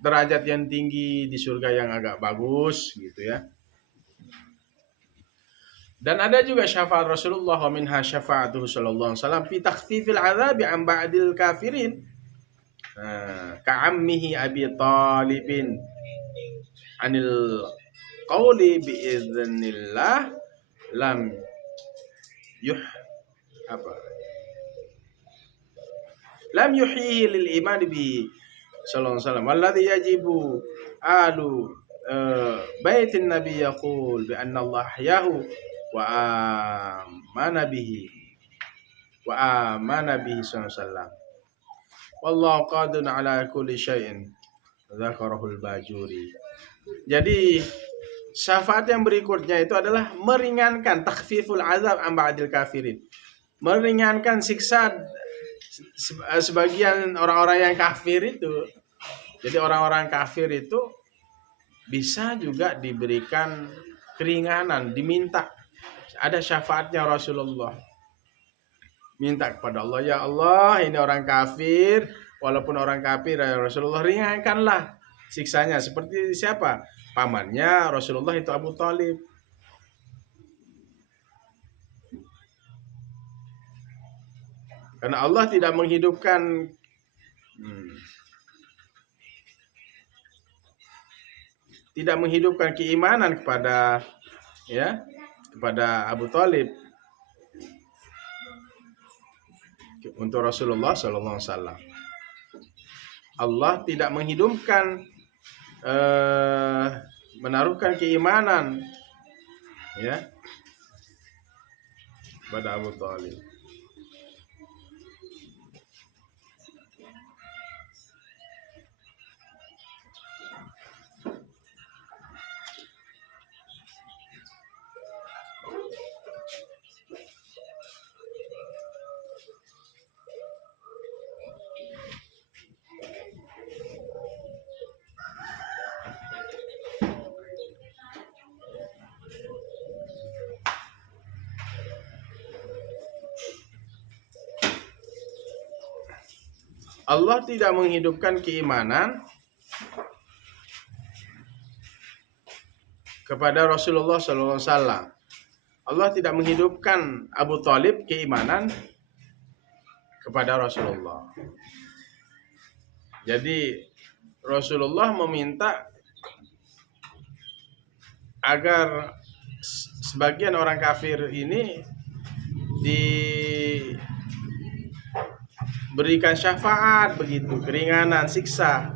derajat yang tinggi di surga yang agak bagus gitu ya. Dan ada juga syafaat Rasulullah, wa minha syafa'atuhu sallallahu alaihi wasallam fi takhfifil 'adzabi 'an ba'dil kafirin. Ka'ammihi Abi Talibin anil qawli bi'iznillah lam yuhihi lil iman bi sallallahu alaihi wasallam walladhi yajibu alu baitin nabi yaqul bi anna Allah ahyahu wa amana bihi sallallahu alaihi wasallam wallahu qadirun ala kulli syai'in, dzakarahul Bajuri. Jadi syafaat yang berikutnya itu adalah meringankan, takhfiful azab an ba'dil kafirin, meringankan siksa sebagian orang-orang yang kafir itu. Jadi orang-orang kafir itu bisa juga diberikan keringanan, diminta. Ada syafaatnya Rasulullah. Minta kepada Allah, ya Allah, ini orang kafir, walaupun orang kafir, ya Rasulullah, ringankanlah siksanya. Seperti siapa? Pamannya Rasulullah itu Abu Talib. Karena Allah tidak menghidupkan Hmm. Tidak menghidupkan keimanan kepada Abu Thalib untuk Rasulullah Sallallahu Alaihi Wasallam. Allah tidak menghidupkan menaruhkan keimanan pada Abu Thalib. Allah tidak menghidupkan keimanan kepada Rasulullah SAW. Allah tidak menghidupkan Abu Thalib keimanan kepada Rasulullah. Jadi Rasulullah meminta agar sebagian orang kafir ini diberikan syafaat, begitu, keringanan siksa.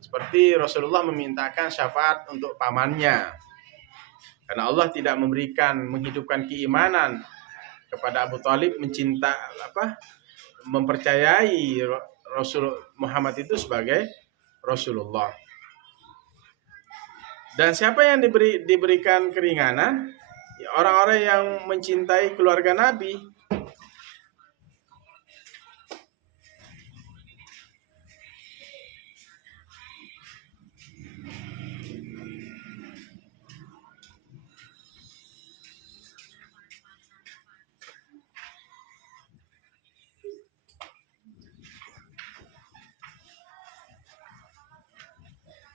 Seperti Rasulullah memintakan syafaat untuk pamannya. Karena Allah tidak menghidupkan keimanan kepada Abu Thalib, mempercayai Rasul Muhammad itu sebagai Rasulullah. Dan siapa yang diberikan keringanan? Orang-orang yang mencintai keluarga Nabi.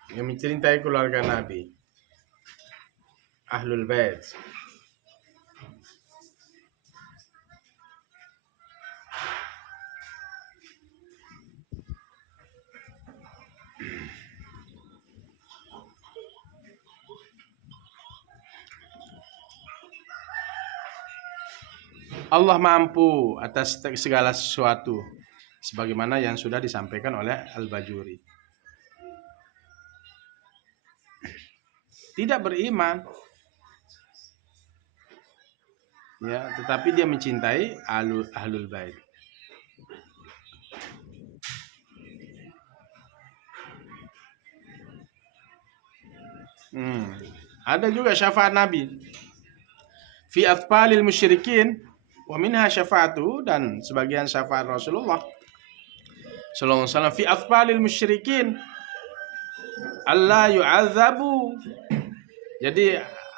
Yang mencintai keluarga Nabi, Ahlul Bait. Allah mampu atas segala sesuatu, sebagaimana yang sudah disampaikan oleh Al-Bajuri. Tidak beriman, tetapi dia mencintai Ahlul Bait. Ada juga syafaat Nabi fi atfalil musyrikin wa minha syafa'atu, dan sebagian syafaat Rasulullah sallallahu alaihi wasallam fi atfalil musyrikin alla yu'adzabu. Jadi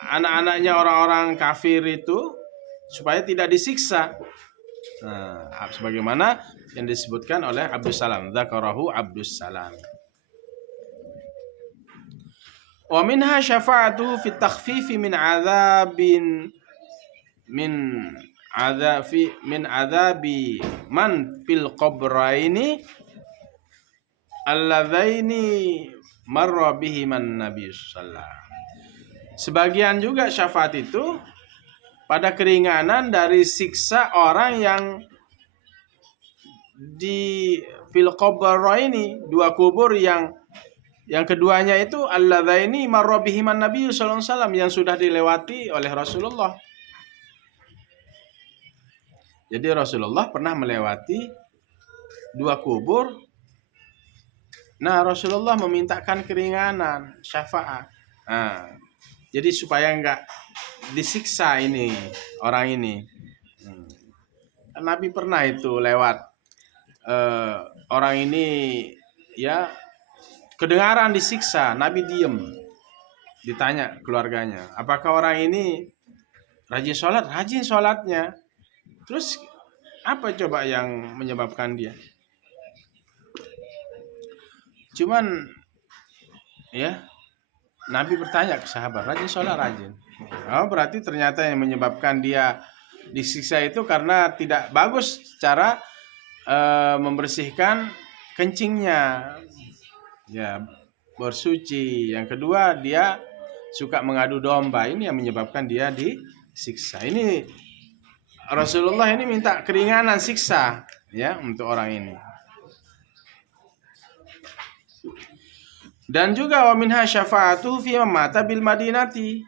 anak-anaknya orang-orang kafir itu supaya tidak disiksa. Sebagaimana yang disebutkan oleh Abdus Salam, dzakarahu Abdus Salam. Wa minha syafa'atu fi takhfifi min adzabi man fil qabraini alladzaini marra bihi man nabiy sallallahu. Sebagian juga syafaat itu pada keringanan dari siksa orang yang di fil qabraini, dua kubur yang keduanya itu alladzaini marra bihi man nabiy sallallahu alaihi wasallam, yang sudah dilewati oleh Rasulullah. Jadi Rasulullah pernah melewati dua kubur. Nah, Rasulullah memintakan keringanan, syafaat. Jadi supaya enggak disiksa ini orang ini. Nabi pernah itu lewat orang ini kedengaran disiksa, Nabi diem. Ditanya keluarganya, apakah orang ini rajin sholat? Rajin sholatnya. Terus apa coba yang menyebabkan dia? Cuman Nabi bertanya ke sahabat, rajin sholat, rajin. Berarti ternyata yang menyebabkan dia disiksa itu karena tidak bagus cara membersihkan kencingnya, ya bersuci. Yang kedua, dia suka mengadu domba. Ini yang menyebabkan dia disiksa. Ini Rasulullah ini minta keringanan siksa ya untuk orang ini. Dan juga wa minha syafa'atuhu fi mata bil Madinati.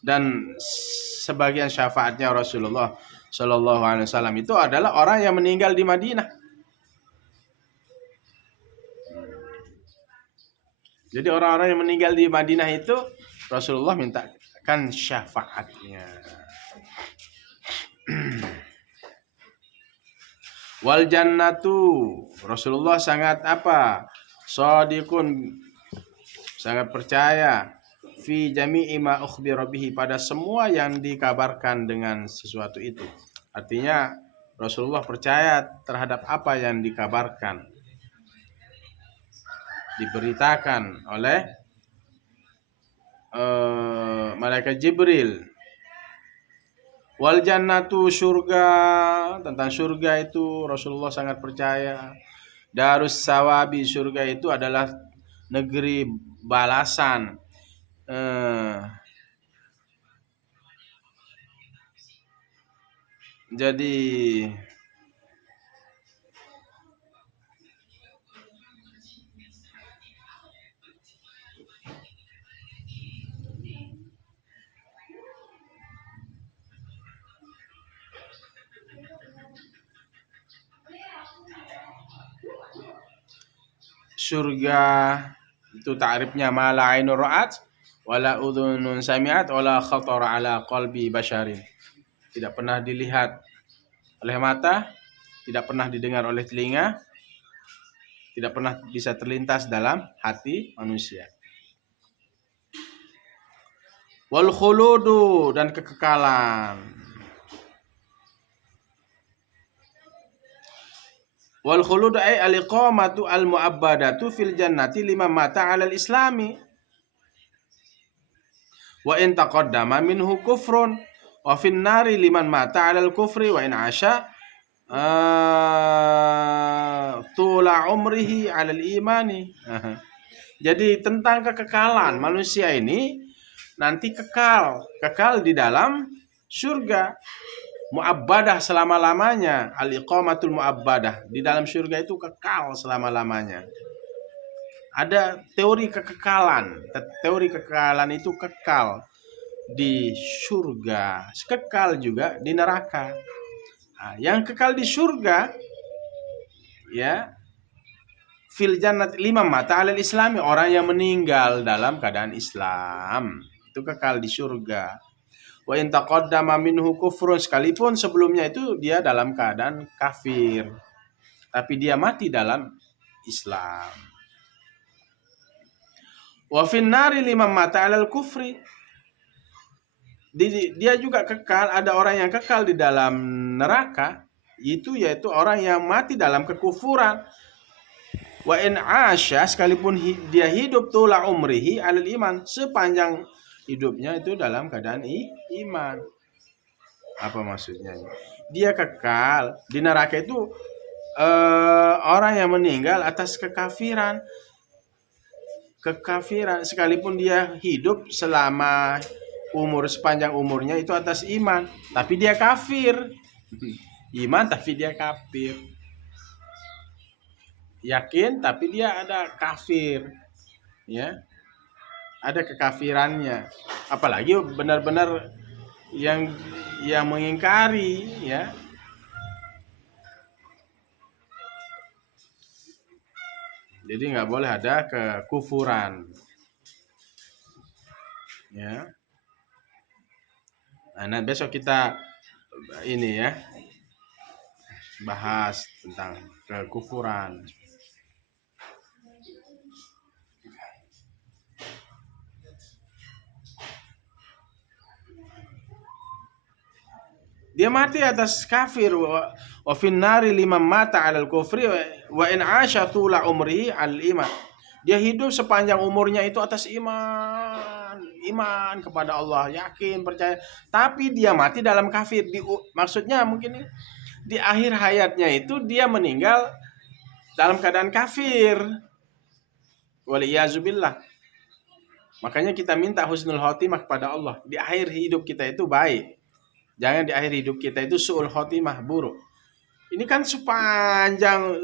Dan sebagian syafaatnya Rasulullah Shallallahu Alaihi Wasallam itu adalah orang yang meninggal di Madinah. Jadi orang-orang yang meninggal di Madinah itu Rasulullah mintakan syafaatnya. Wal jannatu, Rasulullah sangat apa? Shadiqun, sangat percaya fi jami'i ma ukhbira bihi, pada semua yang dikabarkan dengan sesuatu itu. Artinya Rasulullah percaya terhadap apa yang dikabarkan, diberitakan oleh malaikat Jibril. Wal jannatu, surga, tentang surga itu Rasulullah sangat percaya. Darus sawabi, surga itu adalah negeri balasan. Jadi surga itu ta'rifnya ma la ainur ra'at wala udhunun sami'at wala khatara ala qalbi basyarin. Tidak pernah dilihat oleh mata, tidak pernah didengar oleh telinga, tidak pernah bisa terlintas dalam hati manusia. Wal khuludu, dan kekekalan. Wal khuludu ay al-iqamatu al-mu'abbadatu fil jannati liman mata 'alal islami. Wa in taqaddama minhu kufrun wa fin nari liman mata 'alal kufri wa in 'asha tula umrihi 'alal imani. Jadi tentang kekekalan manusia ini nanti kekal di dalam surga, mu'abbadah selama-lamanya, al-iqamatul mu'abbadah, di dalam surga itu kekal selama-lamanya. Ada teori kekekalan itu kekal di surga, kekal juga di neraka. Nah, yang kekal di surga ya fil jannat lima mata alal islami, orang yang meninggal dalam keadaan Islam itu kekal di surga. Wa in taqaddama minhu kufrun, sekalipun sebelumnya itu dia dalam keadaan kafir tapi dia mati dalam Islam. Wa fin nari liman mata alal kufri, dia juga kekal, ada orang yang kekal di dalam neraka, itu yaitu orang yang mati dalam kekufuran. Wa in asya, sekalipun dia hidup tula umrihi alal iman, sepanjang hidupnya itu dalam keadaan iman. Apa maksudnya? Dia kekal di neraka itu orang yang meninggal atas kekafiran, sekalipun dia hidup selama sepanjang umurnya itu atas iman, tapi dia kafir. Iman tapi dia kafir. Yakin tapi dia ada kafir. Ya. Ada kekafirannya. Apalagi benar-benar yang mengingkari, ya. Jadi nggak boleh ada kekufuran. Ya. Nah, besok kita ini ya bahas tentang kekufuran. Dia mati atas kafir, wa fin nari liman mata 'alal kufri wa in 'asha tula umrihi 'al iman. Dia hidup sepanjang umurnya itu atas iman kepada Allah, yakin, percaya, tapi dia mati dalam kafir. Maksudnya mungkin di akhir hayatnya itu dia meninggal dalam keadaan kafir. Waliyazubillah. Makanya kita minta husnul khotimah kepada Allah. Di akhir hidup kita itu baik. Jangan di akhir hidup kita itu su'ul khotimah, buruk. Ini kan sepanjang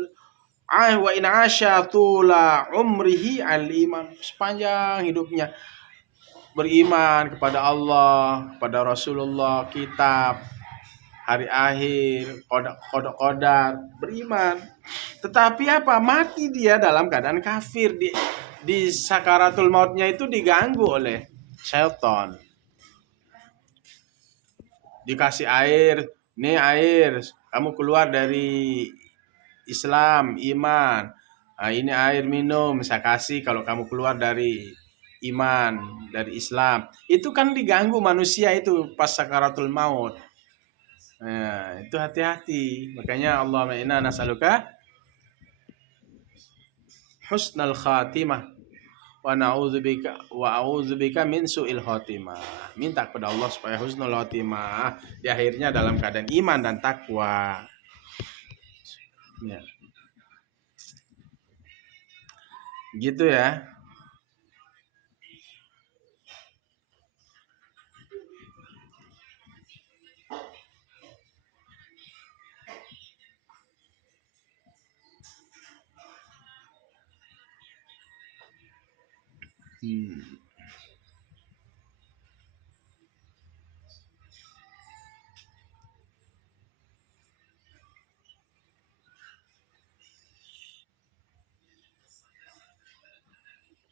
wa in asya tula umrihi al iman, sepanjang hidupnya beriman kepada Allah, kepada Rasulullah, kitab, hari akhir, qadar, beriman. Tetapi apa? Mati dia dalam keadaan kafir, di sakaratul mautnya itu diganggu oleh syaitan. Dikasih air, nih air, kamu keluar dari Islam, iman. Nah, ini air minum, saya kasih kalau kamu keluar dari iman, dari Islam. Itu kan diganggu manusia itu pas sakaratul maut. Nah, itu hati-hati. Makanya Allahumma inna nas'aluka husnal khatimah wa a'udzubika min su'il khatimah. Minta kepada Allah supaya husnul khatimah di akhirnya dalam keadaan iman dan takwa. Ya. Gitu ya.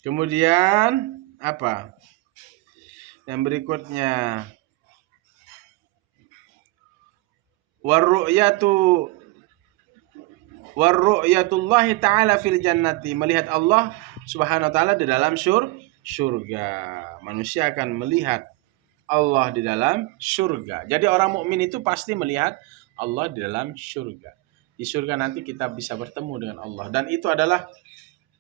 Kemudian apa? Yang berikutnya, warru'yatullahi ta'ala fil jannati, melihat Allah Subhanahu wa taala di dalam surga. Manusia akan melihat Allah di dalam surga. Jadi orang mukmin itu pasti melihat Allah di dalam surga. Di surga nanti kita bisa bertemu dengan Allah, dan itu adalah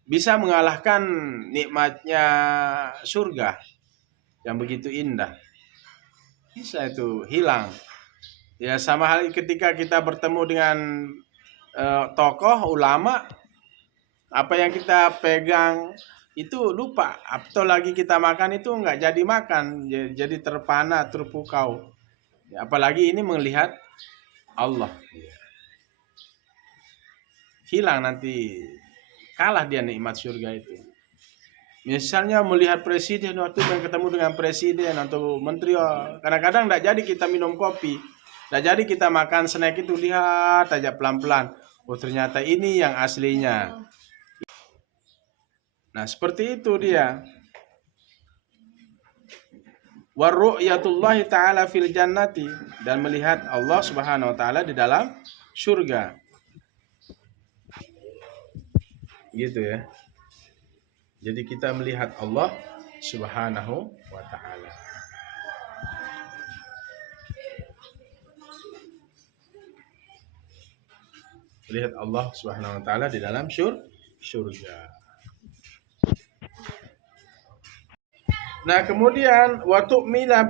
bisa mengalahkan nikmatnya surga yang begitu indah. Bisa itu hilang. Ya sama hal ketika kita bertemu dengan tokoh ulama, apa yang kita pegang itu lupa, atau lagi kita makan itu nggak jadi makan, jadi terpana, terpukau. Ya, apalagi ini melihat Allah. Hilang nanti, kalah dia nikmat surga itu. Misalnya melihat presiden, waktu ketemu dengan presiden atau menteri, kadang-kadang tidak jadi kita minum kopi, tidak jadi kita makan snack itu, lihat aja pelan-pelan. Oh ternyata ini yang aslinya. Nah seperti itu dia. Warru'yatullahi ta'ala fil jannati, dan melihat Allah Subhanahu wa taala di dalam surga. Gitu ya. Jadi kita melihat Allah Subhanahu wa ta'ala. Melihat Allah Subhanahu wa ta'ala di dalam surga. Nah, kemudian wa tu'mina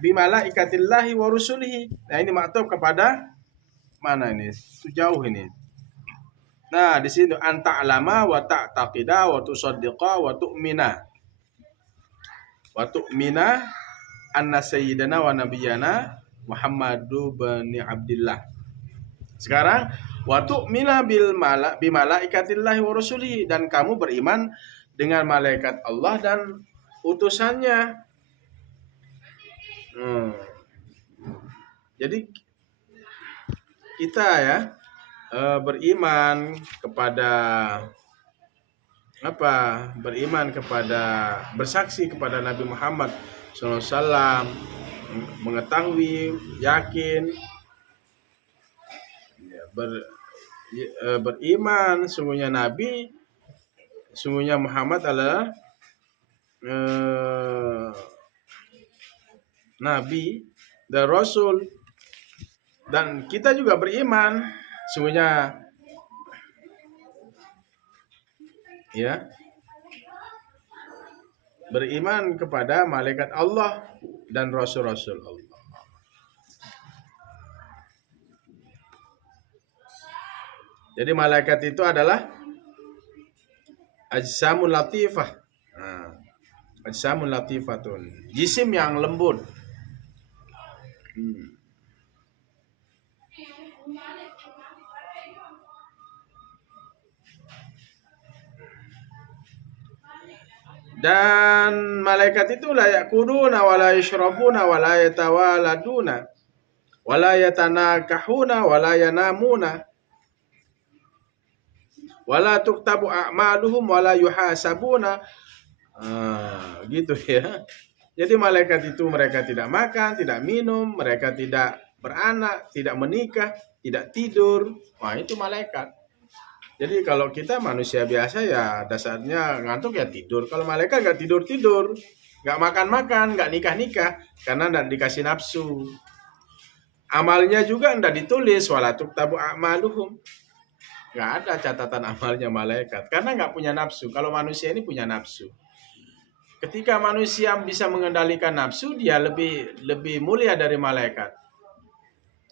bimalaikatillahi wa rusulihi. Nah, ini maktub kepada mana ini? Jauh ini. Nah, di sini anta alama wa ta'taqida wa tusaddiqa wa tu'mina. Wa tu'mina anna sayyidana wa nabiyyana Muhammadu bin Abdullah. Sekarang wa tu'mina bimalaikatillahi wa rusulihi, dan kamu beriman dengan malaikat Allah dan utusannya. Jadi kita ya beriman kepada apa? Beriman kepada, bersaksi kepada Nabi Muhammad SAW, mengetahui, yakin, beriman sungguhnya Nabi, sungguhnya Muhammad adalah Nabi dan Rasul, dan kita juga beriman sungguhnya ya, beriman kepada malaikat Allah dan rasul-rasul Allah. Jadi malaikat itu adalah ajsamun latifah. Nah, ajsamun latifatun. Jisim yang lembut. Hmm. Dan malaikat itu la yakuluna wa la yashrabuna wa la yatawaladuna wa la yatanakahuna wa la yanamuna wa la tuktabu a'maluhum wa la yuhasabuna. Gitu ya. Jadi malaikat itu mereka tidak makan, tidak minum, mereka tidak beranak, tidak menikah, tidak tidur. Wah, itu malaikat. Jadi kalau kita manusia biasa ya dasarnya ngantuk ya tidur. Kalau malaikat nggak tidur-tidur, nggak makan-makan, nggak nikah-nikah, karena nggak dikasih nafsu. Amalnya juga nggak ditulis, walatuk tabu amaluhum. Nggak ada catatan amalnya malaikat, karena nggak punya nafsu. Kalau manusia ini punya nafsu. Ketika manusia bisa mengendalikan nafsu, dia lebih mulia dari malaikat.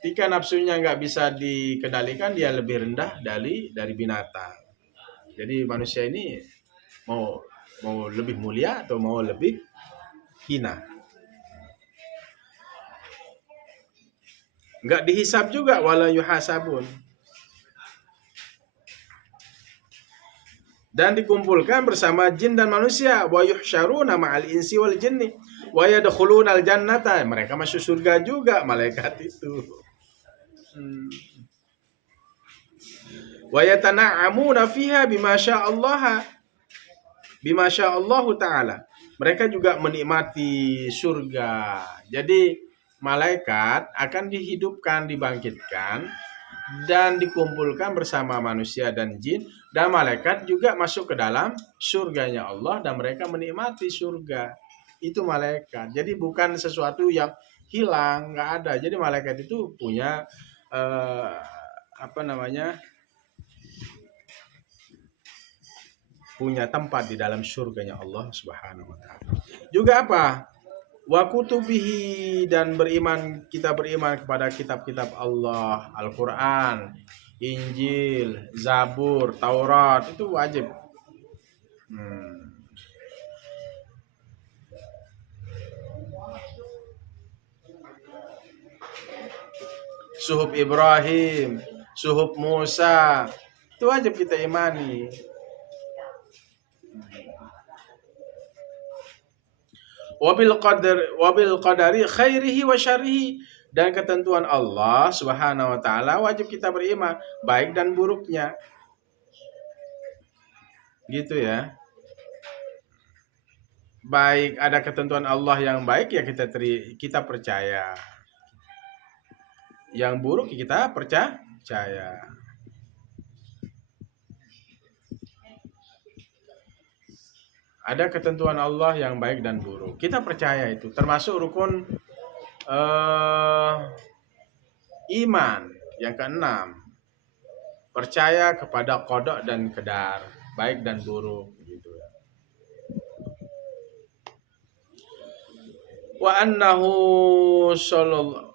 Ketika nafsunya nggak bisa dikendalikan, dia lebih rendah dari binatang. Jadi manusia ini mau lebih mulia atau mau lebih hina. Nggak dihisab juga, wala yuhasabun. Dan dikumpulkan bersama jin dan manusia. Wa yuhsyaruna ma'al insi wal jinni wa yadkhuluna al jannata. Mereka masuk surga juga, malaikat itu. Wa yatana'amuna fiha bima sya'allah ta'ala. Mereka juga menikmati surga. Jadi malaikat akan dihidupkan, dibangkitkan dan dikumpulkan bersama manusia dan jin, dan malaikat juga masuk ke dalam surganya Allah dan mereka menikmati surga. Itu malaikat. Jadi bukan sesuatu yang hilang, nggak ada. Jadi malaikat itu punya punya tempat di dalam surganya Allah Subhanahu wa taala. Juga apa? Wa kutubihi, dan kita beriman kepada kitab-kitab Allah, Al-Qur'an, Injil, Zabur, Taurat, itu wajib. Suhuf Ibrahim, Suhuf Musa, itu wajib kita imani. Wabil qadari khairihi wa syarrihi, dan ketentuan Allah Subhanahu wa taala wajib kita beriman, baik dan buruknya. Gitu ya. Baik ada ketentuan Allah yang baik ya kita percaya. Yang buruk ya kita percaya. Ada ketentuan Allah yang baik dan buruk. Kita percaya itu. Termasuk rukun iman yang keenam. Percaya kepada qada dan qadar, baik dan buruk gitu ya. Wa annahu sallallahu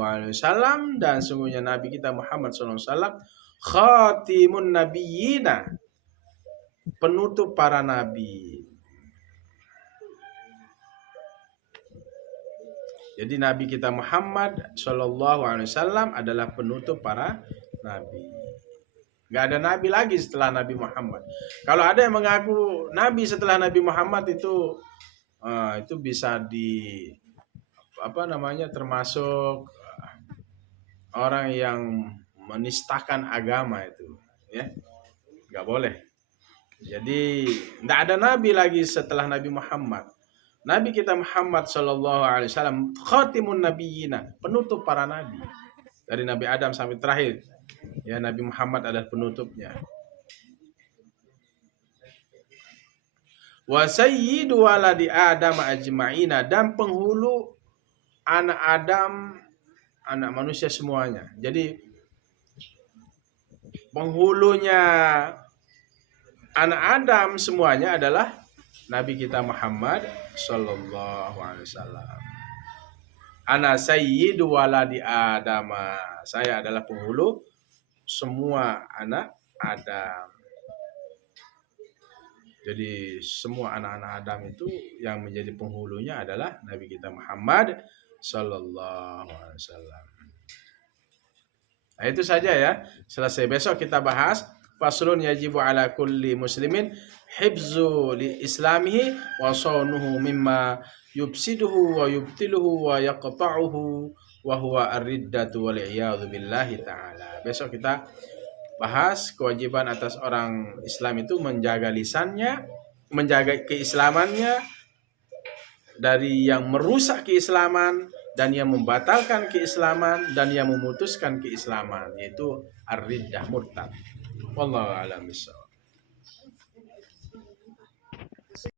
alaihi wasallam, dan sungguhnya Nabi kita Muhammad sallallahu alaihi wasallam khatimun nabiyina, penutup para nabi. Jadi Nabi kita Muhammad sallallahu alaihi wasallam adalah penutup para nabi. Gak ada nabi lagi setelah Nabi Muhammad. Kalau ada yang mengaku nabi setelah Nabi Muhammad itu bisa termasuk orang yang menistakan agama itu, ya. Gak boleh. Jadi tidak ada nabi lagi setelah Nabi Muhammad. Nabi kita Muhammad sallallahu alaihi wasallam khatimun nabiyina, penutup para nabi. Dari Nabi Adam sampai terakhir. Ya, Nabi Muhammad adalah penutupnya. Wa sayyidu waladi Adam ajma'ina, dan penghulu anak Adam, anak manusia semuanya. Jadi penghulunya anak Adam semuanya adalah Nabi kita Muhammad sallallahu alaihi wasallam. Ana sayyidu waladi Adam. Saya adalah penghulu semua anak Adam. Jadi semua anak-anak Adam itu yang menjadi penghulunya adalah Nabi kita Muhammad Sallallahu Alaihi Wasallam. Nah, itu saja ya. Selesai, besok kita bahas faslun yajibu ala kulli muslimin hibzu li islamihi wa sawnuhu mimma yubsiduhu wa yubtiluhu wa yaqta'uhu wa huwa ar-riddatu wal iyadhu billahi ta'ala. Besok kita bahas kewajiban atas orang Islam itu menjaga lisannya, menjaga keislamannya dari yang merusak keislaman dan yang membatalkan keislaman dan yang memutuskan keislaman, yaitu ar-riddah, murtad. Wallahu a'lam bishawab.